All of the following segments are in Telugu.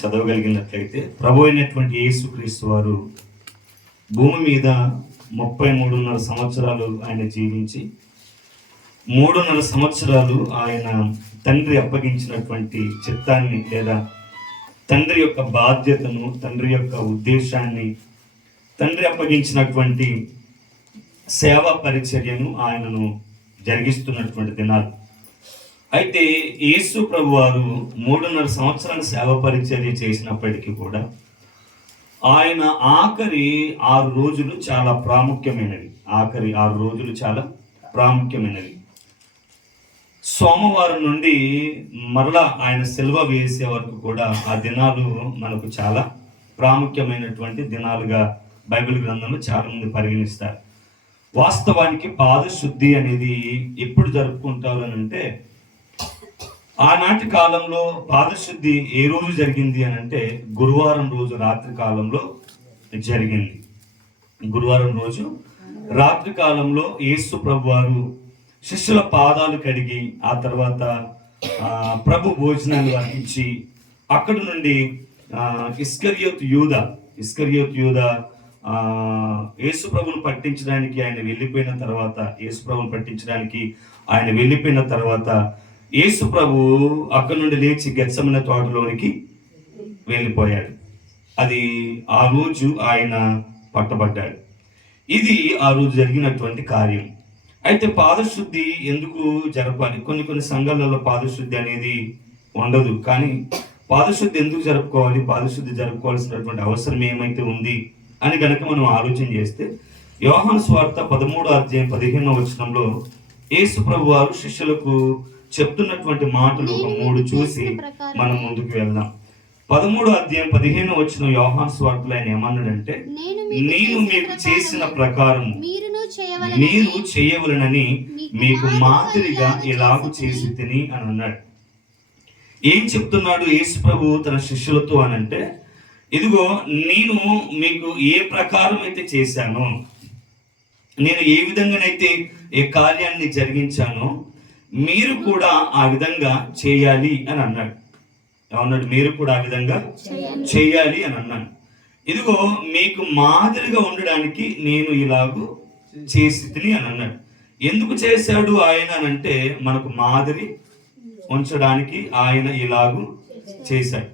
చదవగలిగినట్లయితే, ప్రభు అయినటువంటి యేసుక్రీస్తు వారు భూమి మీద 33.5 సంవత్సరాలు ఆయన జీవించి 3.5 సంవత్సరాలు ఆయన తండ్రి అప్పగించినటువంటి చిత్తాన్ని లేదా తండ్రి యొక్క బాధ్యతను, తండ్రి యొక్క ఉద్దేశాన్ని, తండ్రి అప్పగించినటువంటి సేవా పరిచర్యను ఆయనను జరిగిస్తున్నటువంటి దినాలు. అయితే యేసు ప్రభు వారు 3.5 సంవత్సరాల సేవ పరిచర్య చేసినప్పటికీ కూడా ఆయన ఆఖరి 6 రోజులు చాలా ప్రాముఖ్యమైనవి. ఆఖరి 6 రోజులు చాలా ప్రాముఖ్యమైనవి. సోమవారం నుండి మరలా ఆయన సిలువ వేసే వరకు కూడా ఆ దినాలు మనకు చాలా ప్రాముఖ్యమైనటువంటి దినాలుగా బైబిల్ గ్రంథంలో చాలా మంది పరిగణిస్తారు. వాస్తవానికి పాదశుద్ధి అనేది ఎప్పుడు జరుపుకుంటారు అని అంటే, ఆనాటి కాలంలో పాదశుద్ధి ఏ రోజు జరిగింది అని అంటే గురువారం రోజు రాత్రి కాలంలో జరిగింది. గురువారం రోజు రాత్రి కాలంలో యేసు ప్రభు వారు శిష్యుల పాదాలు కడిగి ఆ తర్వాత ప్రభు భోజనాన్ని వారికి అక్కడి నుండి ఇస్కరియోతు యూదా యేసు ప్రభువును పట్టించడానికి ఆయన వెళ్ళిపోయిన తర్వాత యేసు ప్రభు అక్కడి నుండి లేచి గెత్సెమనే తోటలోనికి వెళ్ళిపోయాడు. అది ఆ రోజు ఆయన పట్టబడ్డాడు. ఇది ఆ రోజు జరిగినటువంటి కార్యం. అయితే పాదశుద్ధి ఎందుకు జరపాలి? కొన్ని సంఘాలలో పాదశుద్ధి అనేది ఉండదు. కానీ పాదశుద్ధి ఎందుకు జరుపుకోవాలి, పాదశుద్ధి జరుపుకోవాల్సినటువంటి అవసరం ఏమైతే ఉంది అని కనుక మనం ఆలోచన చేస్తే, యోహాను సువార్త 13:15 యేసు ప్రభు వారు శిష్యులకు చెప్తున్నటువంటి మాటలు ఒక 3 చూసి మనం ముందుకు వెళ్దాం. 13:15 యోహాను సువార్తలో ఆయన ఏమన్నాడంటే, నేను మీకు చేసిన ప్రకారం మీరు చేయవలనని మీకు మాదిరిగా ఎలాగూ చేసి తిని అని అన్నాడు. ఏం చెప్తున్నాడు యేసు ప్రభు తన శిష్యులతో అనంటే, ఇదిగో నేను మీకు ఏ ప్రకారం అయితే చేశానో, నేను ఏ విధంగానైతే ఏ కార్యాన్ని జరిగించానో మీరు కూడా ఆ విధంగా చేయాలి అని అన్నాడు. ఏమన్నాడు? మీరు కూడా ఆ విధంగా చేయాలి అని అన్నాడు. ఇదిగో మీకు మాదిరిగా ఉండడానికి నేను ఇలాగూ చేసి తిని అని అన్నాడు. ఎందుకు చేశాడు ఆయన అనంటే, మనకు మాదిరి ఉంచడానికి ఆయన ఇలాగూ చేశాడు.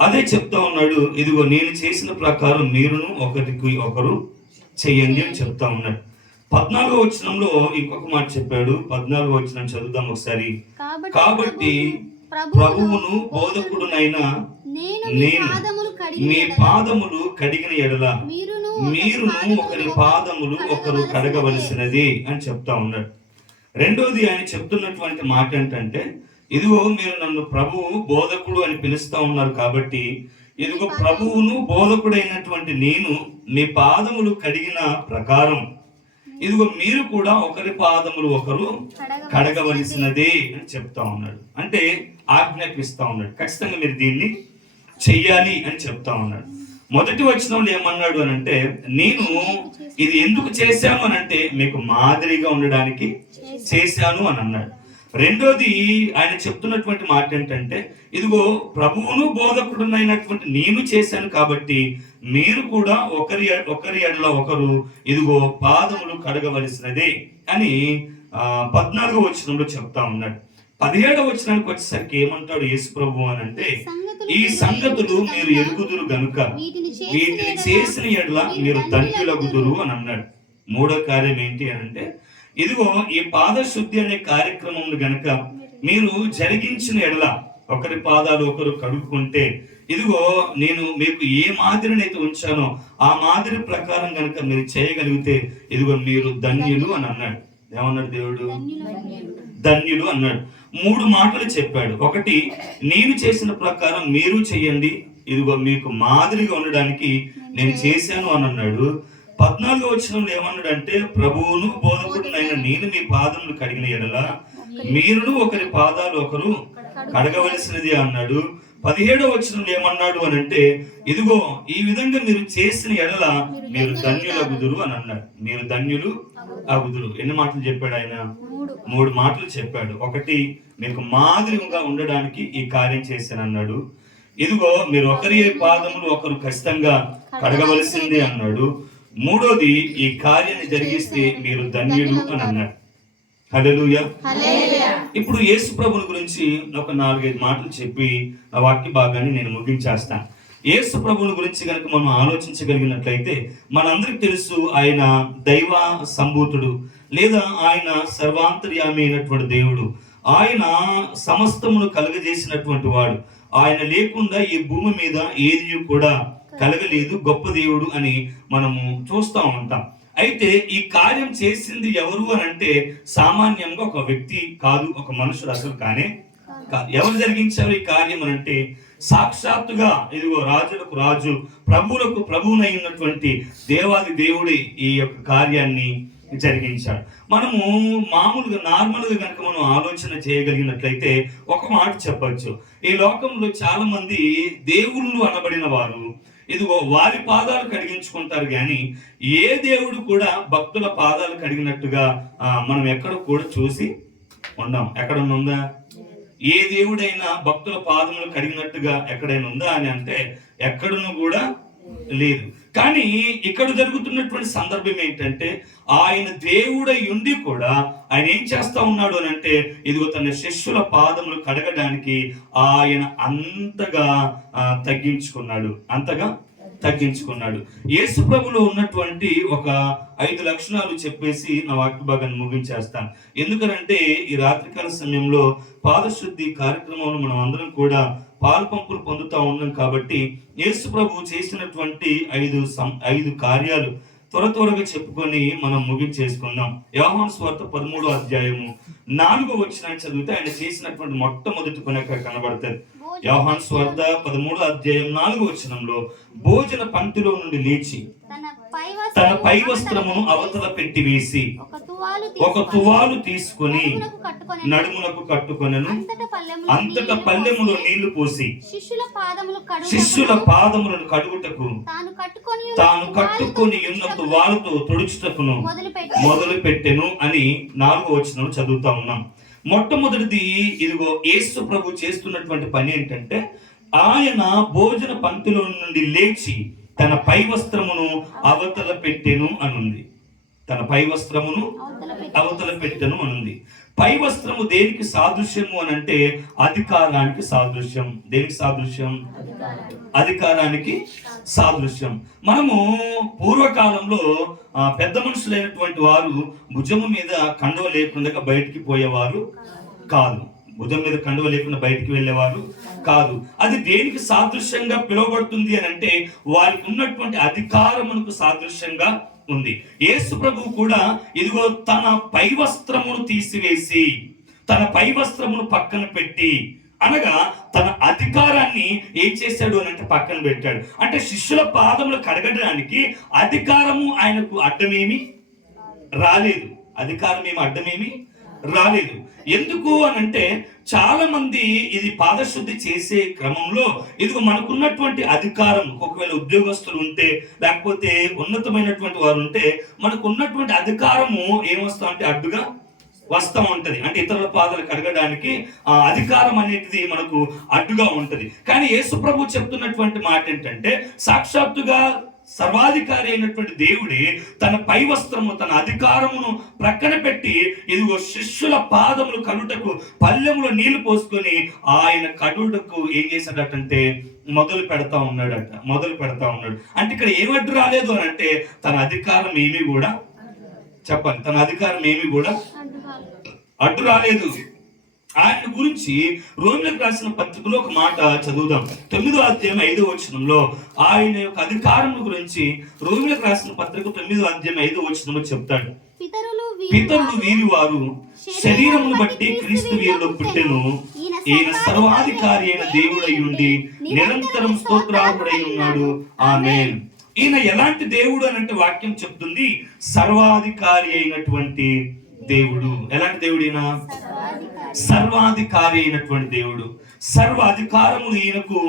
అదే చెప్తా ఉన్నాడు, ఇదిగో నేను చేసిన ప్రకారం మీరును ఒకరికి ఒకరు చెయ్యండి అని చెప్తా ఉన్నాడు. 14వ వచనంలో ఇంకొక మాట చెప్పాడు. 14వ వచనం చదువుదాం ఒకసారి. కాబట్టి ప్రభువును బోధకుడునైన నేను మీ పాదములు కడిగిన ఎడల మీరును ఒకరి పాదములు ఒకరు కడగవలసినది అని చెప్తా ఉన్నాడు. రెండోది ఆయన చెప్తున్నటువంటి మాట ఏంటంటే, ఇదిగో మీరు నన్ను ప్రభువు బోధకుడు అని పిలుస్తా ఉన్నారు కాబట్టి, ఇదిగో ప్రభువును బోధకుడైనటువంటి నేను మీ పాదములు కడిగిన ప్రకారం ఇదిగో మీరు కూడా ఒకరి పాదములు ఒకరు కడగవలసినదే అని చెప్తా ఉన్నాడు. అంటే ఆజ్ఞాపిస్తా ఉన్నాడు, ఖచ్చితంగా మీరు దీన్ని చెయ్యాలి అని చెప్తా ఉన్నాడు. మొదటి వచనంలో ఏమన్నాడు అని అంటే, నేను ఇది ఎందుకు చేశాను అని అంటే మీకు మాదిరిగా ఉండడానికి చేశాను అని అన్నాడు. రెండోది ఆయన చెప్తున్నటువంటి మాట ఏంటంటే, ఇదిగో ప్రభువును బోధకుడునైనటువంటి నేను చేశాను కాబట్టి మీరు కూడా ఒకరి ఎడల ఒకరు ఇదిగో పాదములు కడగవలసినదే అని 14వ వచనంలో చెప్తా ఉన్నాడు. 17వ వచనానికి వచ్చేసరికి ఏమంటాడు యేసు ప్రభు అని అంటే, ఈ సంగతులు మీరు ఎరుగుదురు గనుక వీటిని చేసిన ఎడల మీరు ధన్యులగుదురు అని అన్నాడు. 3వ కార్యం ఏంటి అని అంటే, ఇదిగో ఈ పాదశుద్ధి అనే కార్యక్రమం గనక మీరు జరిగించిన ఎడల, ఒకరి పాదాలు ఒకరు కడుక్కుంటే, ఇదిగో నేను మీకు ఏ మాదిరినైతే ఉంచానో ఆ మాదిరి ప్రకారం గనక మీరు చేయగలిగితే ఇదిగో మీరు ధన్యులు అని అన్నాడు. ఏమన్నాడు దేవుడు? ధన్యులు అన్నాడు. 3 మాటలు చెప్పాడు. ఒకటి, నేను చేసిన ప్రకారం మీరు చెయ్యండి, ఇదిగో మీకు మాదిరిగా ఉండడానికి నేను చేశాను అని అన్నాడు. 14వ వచనంలో ఏమన్నాడంటే, ప్రభువును బోధకుడునైన నేను మీ పాదములు కడిగిన ఎడల మీరును ఒకరి పాదాలు ఒకరు కడగవలసినది అన్నాడు. 17వ వచనంలో ఏమన్నాడు అని అంటే, ఇదిగో ఈ విధంగా మీరు చేసిన ఎడల మీరు ధన్యులగుదురు అని అన్నాడు. మీరు ధన్యులు అగుదురు. ఎన్ని మాటలు చెప్పాడు ఆయన? 3 మాటలు చెప్పాడు. ఒకటి, మీకు మాదిరిగా ఉండడానికి ఈ కార్యం చేశాను అన్నాడు. ఇదిగో మీరు ఒకరి పాదములు ఒకరు ఖచ్చితంగా కడగవలసిందే అన్నాడు. మూడోది, ఈ కార్యాన్ని జరిగిస్తే మీరు ధన్యులు అని అన్నాడు. హల్లెలూయా. ఇప్పుడు యేసు ప్రభుని గురించి ఒక 4-5 మాటలు చెప్పి ఆ వాక్య భాగాన్ని నేను ముగించేస్తాను. యేసు ప్రభుని గురించి కనుక మనం ఆలోచించగలిగినట్లయితే మనందరికి తెలుసు, ఆయన దైవ సంభూతుడు, లేదా ఆయన సర్వాంతర్యామి అయినటువంటి దేవుడు. ఆయన సమస్తమును కలుగజేసినటువంటి వాడు. ఆయన లేకుండా ఈ భూమి మీద ఏది కూడా కలగలేదు, గొప్ప దేవుడు అని మనము చూస్తూ ఉంటాం. అయితే ఈ కార్యం చేసింది ఎవరు అని అంటే సామాన్యంగా ఒక వ్యక్తి కాదు, ఒక మనుషుడు అసలు కానే కాదు. ఎవరు జరిగించారు ఈ కార్యం అని అంటే సాక్షాత్తుగా ఇదిగో రాజులకు రాజు ప్రభువులకు ప్రభువునైనటువంటి దేవాది దేవుడే ఈ యొక్క కార్యాన్ని జరిగించాడు. మనము మామూలుగా నార్మల్గా కనుక మనం ఆలోచన చేయగలిగినట్లయితే ఒక మాట చెప్పచ్చు, ఈ లోకంలో చాలా మంది దేవుళ్ళు అనబడిన వారు ఇదిగో వారి పాదాలు కడిగించుకుంటారు, కానీ ఏ దేవుడు కూడా భక్తుల పాదాలు కడిగినట్టుగా మనం ఎక్కడ కూడా చూసి ఉన్నాం. ఎక్కడన్నా ఉందా? ఏ దేవుడైనా భక్తుల పాదములు కడిగినట్టుగా ఎక్కడైనా ఉందా అని అంటే ఎక్కడను కూడా లేదు. కానీ ఇక్కడ జరుగుతున్నటువంటి సందర్భం ఏంటంటే ఆయన దేవుడై ఉండి కూడా ఆయన ఏం చేస్తా ఉన్నాడు అని అంటే ఇదిగో తన శిష్యుల పాదములు కడగడానికి ఆయన అంతగా తగ్గించుకున్నాడు. యేసు ప్రభులో ఉన్నటువంటి ఒక 5 లక్షణాలు చెప్పేసి నా వాక్య భాగాన్ని ముగించేస్తాను. ఎందుకనంటే ఈ రాత్రికాల సమయంలో పాదశుద్ధి కార్యక్రమంలో మనం అందరం కూడా పాలు పంపులు పొందుతూ ఉన్నాం. కాబట్టి యేసు ప్రభు చేసినటువంటి 5 కార్యాలు త్వరగా చెప్పుకొని మనం ముగించేసుకుందాం. యోహాను సువార్త 13వ అధ్యాయము 4వ వచనాన్ని చదివితే ఆయన చేసినటువంటి మొట్టమొదటి పని అక్కడ కనబడుతుంది. యోహాను సువార్త 13వ అధ్యాయం 4వ వచనంలో, భోజన పంక్తిలో నుండి లేచి తన పై వస్త్రమును అవతల పెట్టి వేసి ఒక తువాలు తీసుకొని నడుమునకు కట్టుకొనెను. అంతటా పల్లెములో నీళ్లు పోసి శిష్యుల పాదములను కడుగుటకు తాను కట్టుకొని ఉన్న తువాలుతో తుడుచుటకును మొదలు పెట్టెను అని 4వ వచనం చదువుతా ఉన్నాం. మొట్టమొదటిది ఇదిగో యేసు ప్రభు చేస్తున్నటువంటి పని ఏంటంటే ఆయన భోజన పంక్తిలో నుండి లేచి తన పై వస్త్రమును అవతల పెట్టెను అనుంది. తన పై వస్త్రమును అవతల పెట్టెను అనుంది. పై వస్త్రము దేనికి సాదృశ్యము అని అంటే అధికారానికి సాదృశ్యం. దేనికి సాదృశ్యం? అధికారానికి సాదృశ్యం. మనము పూర్వకాలంలో పెద్ద మనుషులైనటువంటి వారు భుజము మీద కండువ లేకుండా బయటికి పోయేవారు కాదు. భుజం మీద కండువ లేకుండా బయటికి వెళ్ళేవారు కాదు. అది దేనికి సాదృశ్యంగా పిలువబడుతుంది అని అంటే వారికి ఉన్నటువంటి అధికారమునకు సాదృశ్యంగా ఉంది. యేసు ప్రభువు కూడా ఇదిగో తన పై వస్త్రమును తీసివేసి తన పై వస్త్రమును పక్కన పెట్టి, అనగా తన అధికారాన్ని ఏం చేశాడు అని అంటే పక్కన పెట్టాడు. అంటే శిష్యుల పాదములు కడగడానికి అధికారము ఆయనకు అడ్డమేమి రాలేదు. అడ్డమేమి రాలేదు. ఎందుకు అని అంటే చాలా మంది ఇది పాదశుద్ధి చేసే క్రమంలో ఇదిగో మనకున్నటువంటి అధికారం, ఒకవేళ ఉద్యోగస్తులు ఉంటే లేకపోతే ఉన్నతమైనటువంటి వారు ఉంటే మనకు ఉన్నటువంటి అధికారము ఏమొస్తా అంటే అడ్డుగా వస్తూ ఉంటది. అంటే ఇతరుల పాదాలు కడగడానికి ఆ అధికారం అనేది మనకు అడ్డుగా ఉంటది. కానీ యేసు ప్రభు చెప్తున్నటువంటి మాట ఏంటంటే సాక్షాత్తుగా సర్వాధికారి అయినటువంటి దేవుడే తన పై వస్త్రము తన అధికారమును ప్రక్కన పెట్టి ఇదిగో శిష్యుల పాదములు కడుటకు పల్లెములో నీళ్లు పోసుకొని ఆయన కడుటకు ఏం చేశాడటంటే మొదలు పెడతా ఉన్నాడు. అంటే ఇక్కడ ఏమడ్డు రాలేదు అని అంటే తన అధికారం ఏమీ కూడా చెప్పాలి. తన అధికారం ఏమీ కూడా అడ్డు రాలేదు. ఆయన గురించి రోమిలకు రాసిన పత్రికలో ఒక మాట చదువుదాం. 9వ అధ్యాయం 5వ వచనంలో ఆయన యొక్క అధికారం గురించి రోమిలకు రాసిన పత్రిక 9వ అధ్యాయం 5వ వచనంలో చెప్తాడు. పితరులు వీరి వారు శరీరమును బట్టి క్రీస్తు వీరిలో పుట్టెను. ఈయన సర్వాధికారి అయిన దేవుడై ఉండి నిరంతరం స్తోత్రార్హుడై ఉన్నాడు. ఆమేన్. ఈయన ఎలాంటి దేవుడు అని అంటే వాక్యం చెప్తుంది, సర్వాధికారి అయినటువంటి దేవుడు. ఎలాంటి దేవుడు ఈయన? సర్వాధికారి అయినటువంటి దేవుడు. సర్వ అధికారములు ఈయనకు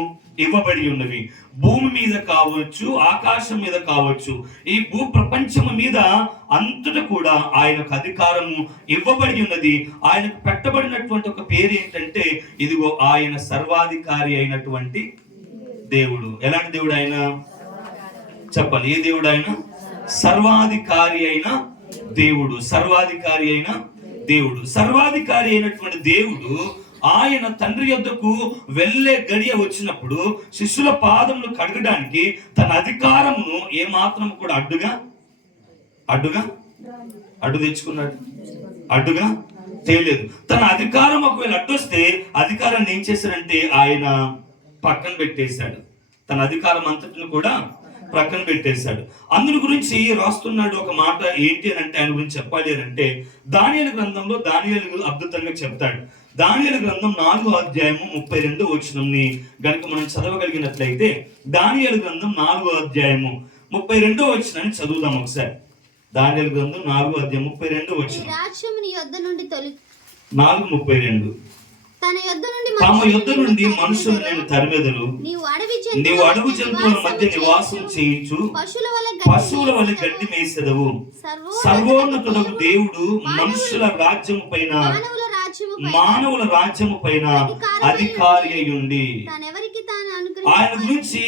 ఇవ్వబడి ఉన్నవి. భూమి మీద కావచ్చు, ఆకాశం మీద కావచ్చు, ఈ భూ ప్రపంచం మీద అంతటా కూడా ఆయనకు అధికారము ఇవ్వబడి ఉన్నది. ఆయనకు పెట్టబడినటువంటి ఒక పేరు ఏంటంటే ఇదిగో ఆయన సర్వాధికారి అయినటువంటి దేవుడు. ఎలాంటి దేవుడు ఆయన? చెప్పాలి, ఏ దేవుడు ఆయన? సర్వాధికారి అయిన దేవుడు. సర్వాధికారి అయిన దేవుడు. సర్వాధికారి అయినటువంటి దేవుడు ఆయన తండ్రి యొద్దకు వెళ్ళే గడియ వచ్చినప్పుడు శిష్యుల పాదములు కడగడానికి తన అధికారమును ఏమాత్రం కూడా అడ్డు తెచ్చుకున్నాడు, అడ్డుగా తేలేదు. తన అధికారం ఒకవేళ అడ్డొస్తే అధికారాన్ని ఏం చేశాడంటే ఆయన పక్కన పెట్టేశాడు. తన అధికారం అంతటిని కూడా ప్రక్కన పెట్టేశాడు. అందుని గురించి రాస్తున్నాడు ఒక మాట. ఏంటి అని అంటే ఆయన గురించి చెప్పాలి అని అంటే దానియేలు గ్రంథంలో దానియేలు అద్భుతంగా చెప్తాడు. దానియేలు గ్రంథం 4వ అధ్యాయము 32వ వచనంని గనుక మనం చదవగలిగినట్లయితే దానియేలు గ్రంథం 4వ అధ్యాయము 32వ వచనాన్ని చదువుదాం ఒకసారి. దానియేలు గ్రంథం 4వ అధ్యాయం 32వ వచనం. 4:32 తమ యొద్ద నుండి మనుషులు నేను తరిమెదను, నీవు అడవి జంతువుల మధ్య నివాసం చేయించు, పశువుల వలె గడ్డి మేసెదవు. సర్వోన్నతుడగు దేవుడు మనుషుల రాజ్యము పైన మానవుల రాజ్యము పైన అధికారి అయి ఉండి. ఆయన గురించి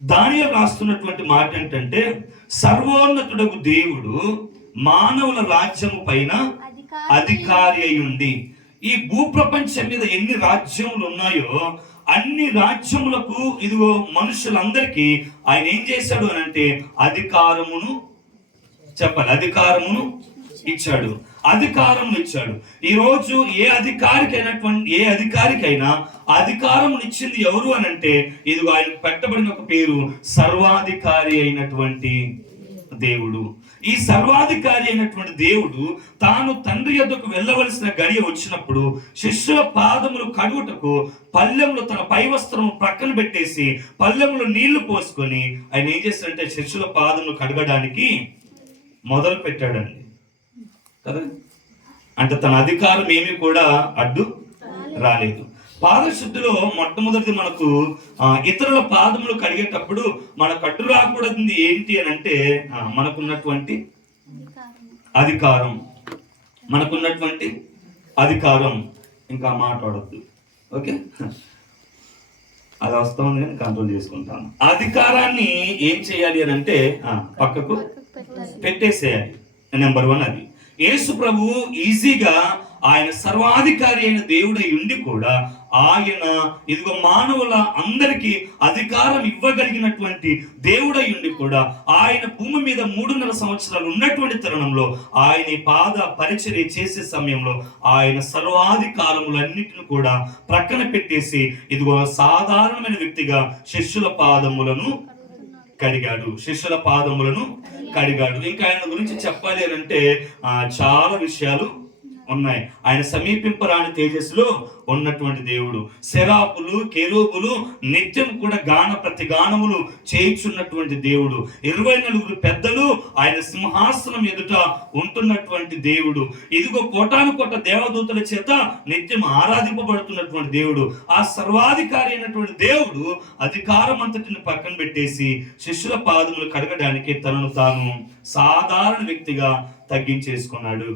దానియేలు రాస్తున్నటువంటి మాట ఏంటంటే సర్వోన్నతుడగు దేవుడు మానవుల రాజ్యము పైన అధికారి అయి ఉండి. ఈ భూప్రపంచం మీద ఎన్ని రాజ్యములు ఉన్నాయో అన్ని రాజ్యములకు ఇదిగో మనుషులందరికీ ఆయన ఏం చేశాడు అని అంటే అధికారమును ఇచ్చాడు. అధికారం ఇచ్చాడు. ఈ రోజు ఏ అధికారికైనా అధికారం ఇచ్చింది ఎవరు అని అంటే ఇదిగో ఆయన పెట్టబడిన ఒక పేరు సర్వాధికారి అయినటువంటి దేవుడు. ఈ సర్వాధికారి అయినటువంటి దేవుడు తాను తండ్రి యొద్దకు వెళ్ళవలసిన గడియ వచ్చినప్పుడు శిష్యుల పాదములు కడుగుటకు పల్లెంలో తన పై వస్త్రము ప్రక్కన పెట్టేసి పల్లెంలో నీళ్లు పోసుకొని ఆయన ఏం చేస్తాడంటే శిష్యుల పాదములు కడగడానికి మొదలు పెట్టాడండి కదా. అంటే తన అధికారం ఏమీ కూడా అడ్డు రాలేదు. పాదశుద్ధిలో మొట్టమొదటిది మనకు ఇతరుల పాదములు కడిగేటప్పుడు మనకు అడ్డు రాకూడదు ఏంటి అని అంటే మనకున్నటువంటి అధికారం. ఇంకా మాట్లాడద్దు, ఓకే, అది వస్తా ఉంది కానీ కంట్రోల్ చేసుకుంటాను. అధికారాన్ని ఏం చేయాలి అని అంటే పక్కకు పెట్టేసేయాలి. నెంబర్ 1 అది. యేసు ప్రభువు ఈజీగా ఆయన సర్వాధికారి అయిన దేవుడై ఉండి కూడా ఆయన ఇదిగో మానవుల అందరికీ అధికారం ఇవ్వగలిగినటువంటి దేవుడై ఉండి కూడా ఆయన భూమి మీద 3.5 సంవత్సరాలు ఉన్నటువంటి తరుణంలో ఆయన పాద పరిచర్య చేసే సమయంలో ఆయన సర్వాధికారములన్నిటిని కూడా ప్రక్కన పెట్టేసి ఇదిగో సాధారణమైన వ్యక్తిగా శిష్యుల పాదములను కడిగాడు. ఇంకా ఆయన గురించి చెప్పాలి అని అంటే చాలా విషయాలు ఉన్నాయి. ఆయన సమీపింపరాని తేజస్సులో ఉన్నటువంటి దేవుడు. శరాపులు కెరూబులు నిత్యం కూడా ప్రతిగానములు చేయించున్నటువంటి దేవుడు. 24 పెద్దలు ఆయన సింహాసనం ఎదుట ఉంటున్నటువంటి దేవుడు. ఇదిగో కోటాను కోట దేవదూతల చేత నిత్యం ఆరాధింపబడుతున్నటువంటి దేవుడు. ఆ సర్వాధికారి అయినటువంటి దేవుడు అధికారం అంతటిని పక్కన పెట్టేసి శిష్యుల పాదములు కడగడానికి తనను తాను సాధారణ వ్యక్తిగా తగ్గించేసుకున్నాడు.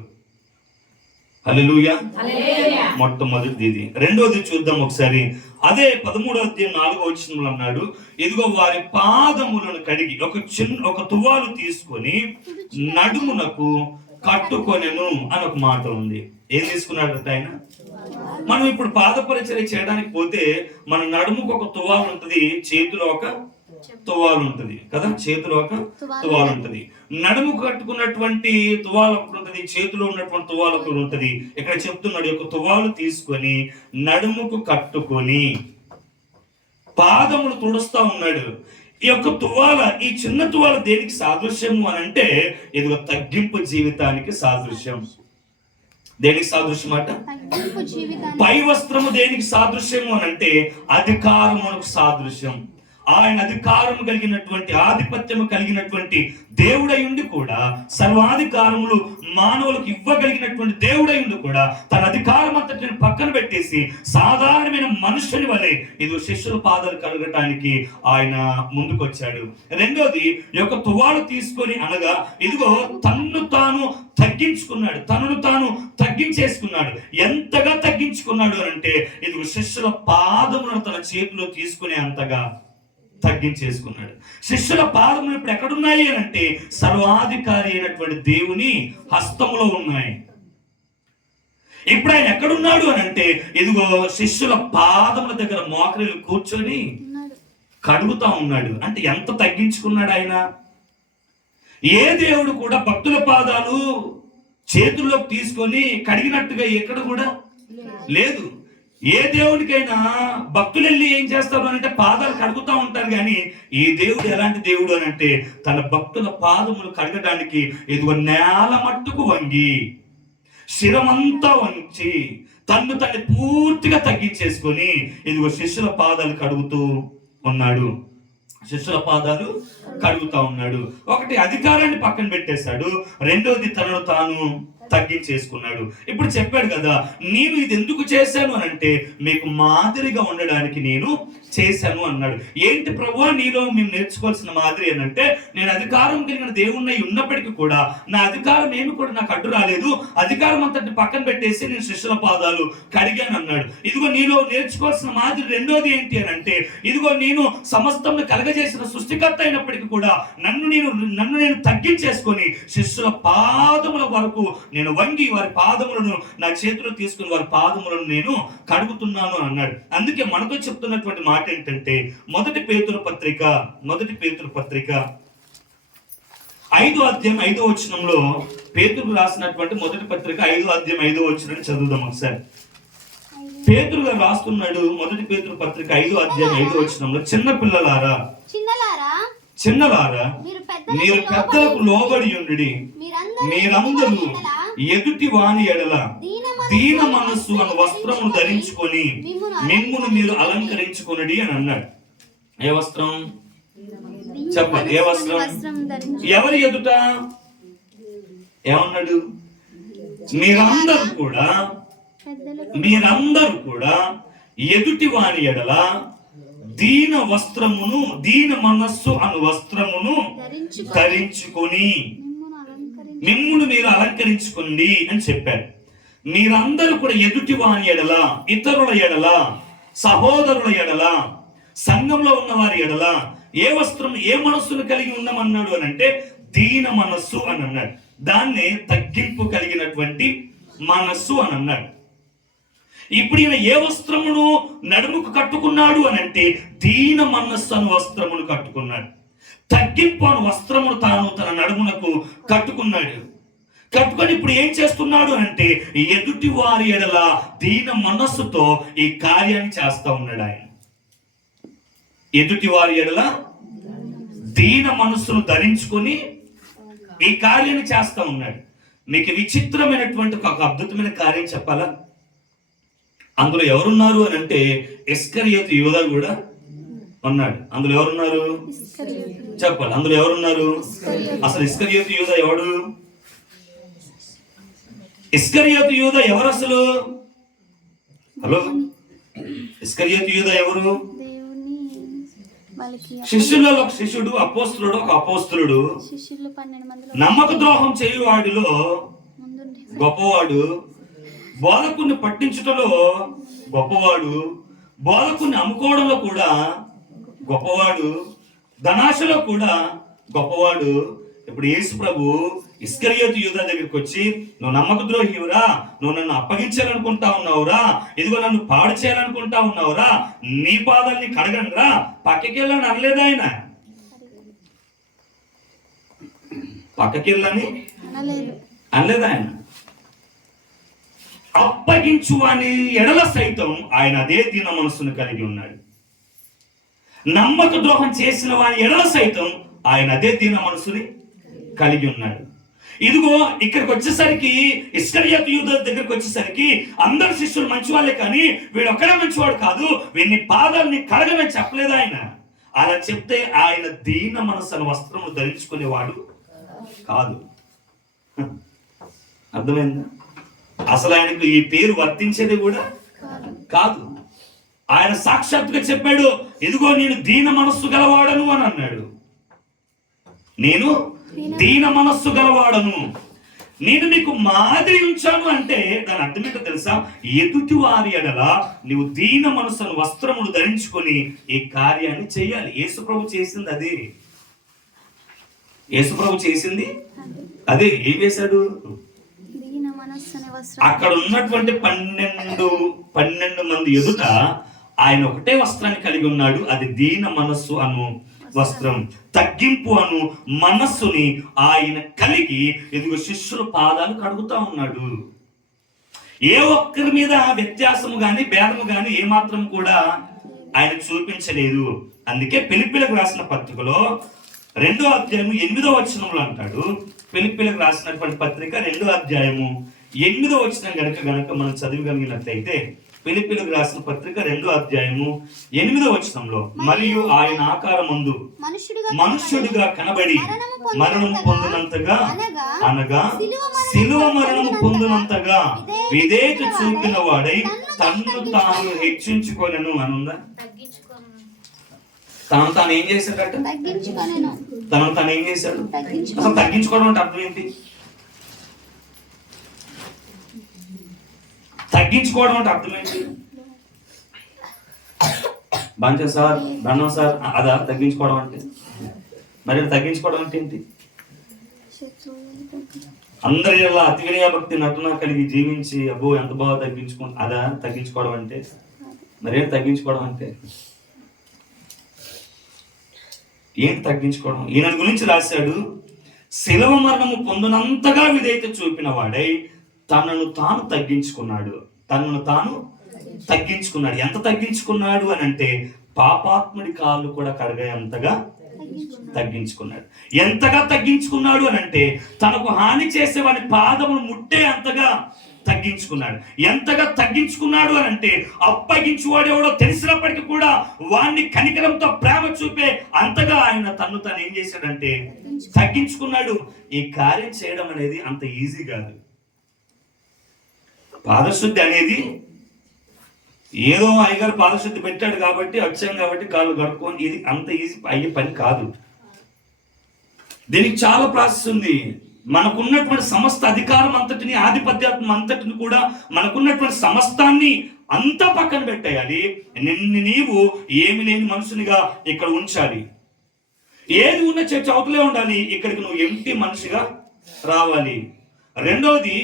హల్లెలూయా. మొట్టమొదటిది ఇది. రెండోది చూద్దాం ఒకసారి. అదే 13వ అధ్యాయం 4వ వచనంలో అన్నాడు, ఇదిగో వారి పాదములను కడిగి ఒక తువ్వాలు తీసుకొని నడుమునకు కట్టుకొనెను అని ఒక మాట ఉంది. ఏం తీసుకున్నాడట ఆయన? మనం ఇప్పుడు పాద పరిచర్య చేయడానికి పోతే మన నడుముకు ఒక తువ్వాలు ఉంటుంది, చేతిలో ఒక తువ్వాలు ఉంటుంది కదా. చేతిలో ఒక తువ్వాలు ఉంటుంది, నడుము కట్టుకున్నటువంటి తువ్వాలు ఒకటి ఉంటుంది, చేతిలో ఉన్నటువంటి తువ్వాలు ఒకటి ఉంటుంది. ఇక్కడ చెప్తున్నాడు, ఒక తువ్వాలు తీసుకొని నడుముకు కట్టుకొని పాదములు తుడుస్తా ఉన్నాడు. ఈ యొక్క తువ్వాల, ఈ చిన్న తువ్వాల దేనికి సాదృశ్యము అని అంటే ఇదిగో తగ్గింపు జీవితానికి సాదృశ్యం. దేనికి సాదృశ్యం అట? పై వస్త్రము దేనికి సాదృశ్యము అని అంటే అధికారమునకు సాదృశ్యం. ఆయన అధికారం కలిగినటువంటి ఆధిపత్యము కలిగినటువంటి దేవుడై ఉండి కూడా సర్వాధికారములు మానవులకు ఇవ్వగలిగినటువంటి దేవుడై ఉండి కూడా తన అధికారం అంతటిని పక్కన పెట్టేసి సాధారణమైన మనుషుని వలె ఇది శిష్యుల పాదాలు కడగటానికి ఆయన ముందుకొచ్చాడు. రెండోది, ఈ యొక్క తువ్వాలు తీసుకొని అనగా ఇదిగో తనను తాను తగ్గించేసుకున్నాడు. ఎంతగా తగ్గించుకున్నాడు అంటే ఇదిగో శిష్యుల పాదములను తన చేతిలో తీసుకునే అంతగా తగ్గించేసుకున్నాడు. శిష్యుల పాదములు ఇప్పుడు ఎక్కడున్నాయి అని అంటే సర్వాధికారి అయినటువంటి దేవుని హస్తములో ఉన్నాయి. ఇప్పుడు ఆయన ఎక్కడున్నాడు అని అంటే ఇదిగో శిష్యుల పాదముల దగ్గర మోకరిల్లు కూర్చొని కడుగుతా ఉన్నాడు. అంటే ఎంత తగ్గించుకున్నాడు ఆయన. ఏ దేవుడు కూడా భక్తుల పాదాలు చేతుల్లోకి తీసుకొని కడిగినట్టుగా ఎక్కడ కూడా లేదు. ఏ దేవుడికైనా భక్తులు వెళ్ళి ఏం చేస్తారు అని అంటే పాదాలు కడుగుతూ ఉంటారు. కానీ ఈ దేవుడు ఎలాంటి దేవుడు అని అంటే తన భక్తుల పాదములు కడగడానికి ఇదిగో నేల మట్టుకు వంగి శిరమంతా వంచి తన్ను పూర్తిగా తగ్గించేసుకొని ఇదిగో శిష్యుల పాదాలు కడుగుతూ ఉన్నాడు. శిష్యుల పాదాలు కడుగుతా ఉన్నాడు. ఒకటి అధికారాన్ని పక్కన పెట్టేశాడు, రెండోది తనను తాను తగ్గించేసుకున్నాడు. ఇప్పుడు చెప్పాడు కదా, నేను ఇది ఎందుకు చేశాను అని అంటే మీకు మాదిరిగా ఉండడానికి నేను చేశాను అన్నాడు. ఏంటి ప్రభువా నీలో మేము నేర్చుకోవాల్సిన మాదిరి అని అంటే, నేను అధికారం కలిగిన దేవుణ్ణి ఉన్నప్పటికీ కూడా నా అధికారం ఏమి కూడా నాకు అడ్డు రాలేదు, అధికారం అంతటిని పక్కన పెట్టేసి నేను శిష్యుల పాదాలు కడిగాను అన్నాడు. ఇదిగో నీలో నేర్చుకోవాల్సిన మాదిరి రెండోది ఏంటి అని అంటే, ఇదిగో నేను సమస్తం కలగజేసిన సృష్టికర్త అయినప్పటికీ కూడా నన్ను నేను తగ్గించేసుకొని శిష్యుల పాదముల వరకు నేను వంగి వారి పాదములను నా చేతిలో తీసుకుని వారి పాదములను నేను కడుగుతున్నాను అన్నాడు. అందుకే మనతో చెప్తున్నటువంటి మాట ఏంటంటే మొదటి పేతురు పత్రిక 5వ అధ్యాయం 5వ వచనంలో పేతురు రాసినటువంటి మొదటి పత్రిక 5వ అధ్యాయం 5వ వచనాన్ని చదువుదాం ఒకసారి. పేతురు గారు రాస్తున్నాడు మొదటి పేతురు పత్రిక 5వ అధ్యాయం 5వ వచనంలో, చిన్నలారా మీరు పెద్దలకు లోబడి ఉండుడి, మీరందరూ ఎదుటి వాని ఎడల దీన మనస్సు అను వస్త్రము ధరించుకొని మిమ్మును మీరు అలంకరించుకొనుడి అని అన్నాడు. ఏ వస్త్రం చెప్పండి? ఏ వస్త్రం? ఎవరి ఎదుట ఏమన్నాడు? మీరందరూ కూడా ఎదుటి వాని ఎడల దీన మనస్సు అను వస్త్రమును ధరించుకొని మిమ్మును మీరు అలంకరించుకోండి అని చెప్పారు. మీరందరూ కూడా ఎదుటి వాని ఎడల, ఇతరుల ఎడల, సహోదరుల ఎడల, సంఘంలో ఉన్న వారి ఎడల ఏ వస్త్రం ఏ మనస్సును కలిగి ఉండమన్నాడు అని అంటే దీన మనస్సు అని అన్నాడు. దాన్నే తగ్గింపు కలిగినటువంటి మనస్సు అని అన్నాడు. ఇప్పుడు ఈయన ఏ వస్త్రమును నడుముకు కట్టుకున్నాడు అని అంటే దీన మనస్సు అను వస్త్రమును కట్టుకున్నాడు. తగ్గింపు అను వస్త్రమును తాను తన నడుమునకు కట్టుకున్నాడు. కట్టుకొని ఇప్పుడు ఏం చేస్తున్నాడు అంటే ఎదుటి వారి ఎడల దీన మనస్సుతో ఈ కార్యాన్ని చేస్తా ఉన్నాడు. ఆయన ఎదుటి వారి ఎడల దీన మనస్సును ధరించుకొని ఈ కార్యాన్ని చేస్తా ఉన్నాడు. మీకు విచిత్రమైనటువంటి ఒక అద్భుతమైన కార్యం చెప్పాలా? అందులో ఎవరున్నారు అని అంటే ఇస్కరియోతు యూదా కూడా ఉన్నాడు. అందులో ఎవరున్నారు చెప్పాలి? అందులో ఎవరున్నారు? అసలు ఇస్కరియోతు యూదా ఎవడు? ఇస్కరియోతు యూదా ఎవరు అసలు? హలో, ఇస్కరియోతు యూదా ఎవరు? శిష్యులలో ఒక శిష్యుడు, అపోస్తులుడు ఒక అపోస్తులుడు, నమ్మక ద్రోహం చేయువాడిలో గొప్పవాడు, బోధకుని పట్టించుటలో గొప్పవాడు, బోధకుని అమ్ముకోవడంలో కూడా గొప్పవాడు, ధనాశలో కూడా గొప్పవాడు. ఇప్పుడు యేసు ప్రభు ఇస్కరియోతు యూదా దగ్గరికి వచ్చి, నువ్వు నమ్మక ద్రోహివురా, నువ్వు నన్ను అప్పగించాలనుకుంటా ఉన్నావురా, ఇదిగో నన్ను పాడు చేయాలనుకుంటా ఉన్నావురా, నీ పాదాలని కడగండిరా, పక్కకెళ్ళని అనలేదు ఆయన. పక్కకెళ్ళని అనలేదు ఆయన. అప్పగించు అని ఎడల సైతం ఆయన అదే దీన మనస్సును కలిగి ఉన్నాడు. నమ్మక ద్రోహం చేసిన వాని ఎడల సైతం ఆయన అదే దీన మనస్సుని కలిగి ఉన్నాడు. ఇదిగో ఇక్కడికి వచ్చేసరికి ఇస్కరియోతు యూదా దగ్గరికి వచ్చేసరికి అందరు శిష్యులు మంచి వాళ్ళే, కానీ వీడు ఒక్కడే మంచివాడు కాదు, వీడిని పాదాలని కడగమని చెప్పలేదు ఆయన. అలా చెప్తే ఆయన దీన మనస్సు వస్త్రములు ధరించుకునేవాడు కాదు. అర్థమైందా? అసలు ఆయనకు ఈ పేరు వర్తించేది కూడా కాదు. ఆయన సాక్షాత్తుగా చెప్పాడు, ఇదిగో నేను దీన మనస్సు గలవాడను అని అన్నాడు. నేను దీన మనస్సు గలవాడను. నేను నీకు మాదిరి ఉంచాను అంటే దాని అర్థం ఏంటో తెలుసా? ఎదుటి వారి ఎడల నీవు దీన మనసును వస్త్రమును ధరించుకొని ఈ కార్యాన్ని చేయాలి. యేసుప్రభు చేసింది అదే. యేసుప్రభు చేసింది అదే. ఏం చేశాడు? అక్కడ ఉన్నటువంటి 12 మంది ఎదుట ఆయన ఒకటే వస్త్రాన్ని కలిగి ఉన్నాడు. అది దీన మనస్సు అను వస్త్రం, తగ్గింపు అను మనస్సుని ఆయన కలిగి ఇదిగో శిష్యుల పాదాలు కడుగుతా ఉన్నాడు. ఏ ఒక్కరి మీద వ్యత్యాసము గాని భేదము గాని ఏమాత్రం కూడా ఆయన చూపించలేదు. అందుకే ఫిలిప్పీలకు రాసిన పత్రికలో 2వ అధ్యాయము 8వ వచనంలో అంటాడు. ఫిలిప్పీలకు రాసినటువంటి పత్రిక 2వ అధ్యాయము 8వ వచనం గనక మనం చదివగలిగినట్లయితే, ఫిలిప్పీలకు రాసిన పత్రిక 2వ అధ్యాయము 8వ వచనంలో, మరియు ఆయన ఆకారమందు మనుష్యుడిగా కనబడి మరణము పొందినంతగా అనగా శిలువ మరణము పొందినంతగా విధేయత చూపిన వాడై తన్ను తాను హెచ్చించుకోలేను అనుందా? తను తాను ఏం చేశాడట? తను తాను ఏం చేశాడు? అసలు తగ్గించుకోవడం అంటే అర్థం ఏంటి? తగ్గించుకోవడం అంటే అర్థం ఏంటి? బంచ సార్, దండం సార్, అదా తగ్గించుకోవడం అంటే? మరి తగ్గించుకోవడం అంటే ఏంటి? అందరి ఇలా అతి వినయ భక్తి నటున కలిగి జీవించి అబ్బో ఎంత బాగా అదా తగ్గించుకోవడం అంటే? మరేం తగ్గించుకోవడం అంటే ఏంటి? తగ్గించుకోవడం ఈయన గురించి రాశాడు, శిలువ మరణము పొందినంతగా విధేయత చూపిన వాడై తనను తాను తగ్గించుకున్నాడు. ఎంత తగ్గించుకున్నాడు అని అంటే పాపాత్ముడి కాళ్ళు కూడా కడగేంతగా తగ్గించుకున్నాడు. ఎంతగా తగ్గించుకున్నాడు అని అంటే తనకు హాని చేసే వాని పాదములు ముట్టే అంతగా తగ్గించుకున్నాడు. ఎంతగా తగ్గించుకున్నాడు అని అంటే అప్పగించువాడెవడో తెలిసినప్పటికీ కూడా వాణ్ణి కనికరంతో ప్రేమ చూపే అంతగా ఆయన తను ఏం చేశాడంటే తగ్గించుకున్నాడు. ఈ కార్యం చేయడం అనేది అంత ఈజీ కాదు. పాదశుద్ధి అనేది ఏదో అయ్యగారు పాదశుద్ధి పెట్టాడు కాబట్టి వచ్చాం కాబట్టి కాళ్ళు కడుక్కొని, ఇది అంత ఈజీ అయ్యే పని కాదు. దీనికి చాలా ప్రాసెస్ ఉంది. మనకున్నటువంటి సమస్త అధికారం అంతటిని, ఆధిపత్యం అంతటిని కూడా, మనకున్నటువంటి సమస్తాన్ని అంతా పక్కన పెట్టేయాలి. నీవు ఏమి లేని మనుషునిగా ఇక్కడ ఉంచాలి. ఏది ఉన్న చర్చ అవతలే ఉండాలి. ఇక్కడికి నువ్వు ఎంటీ మనిషిగా రావాలి. రెండవది,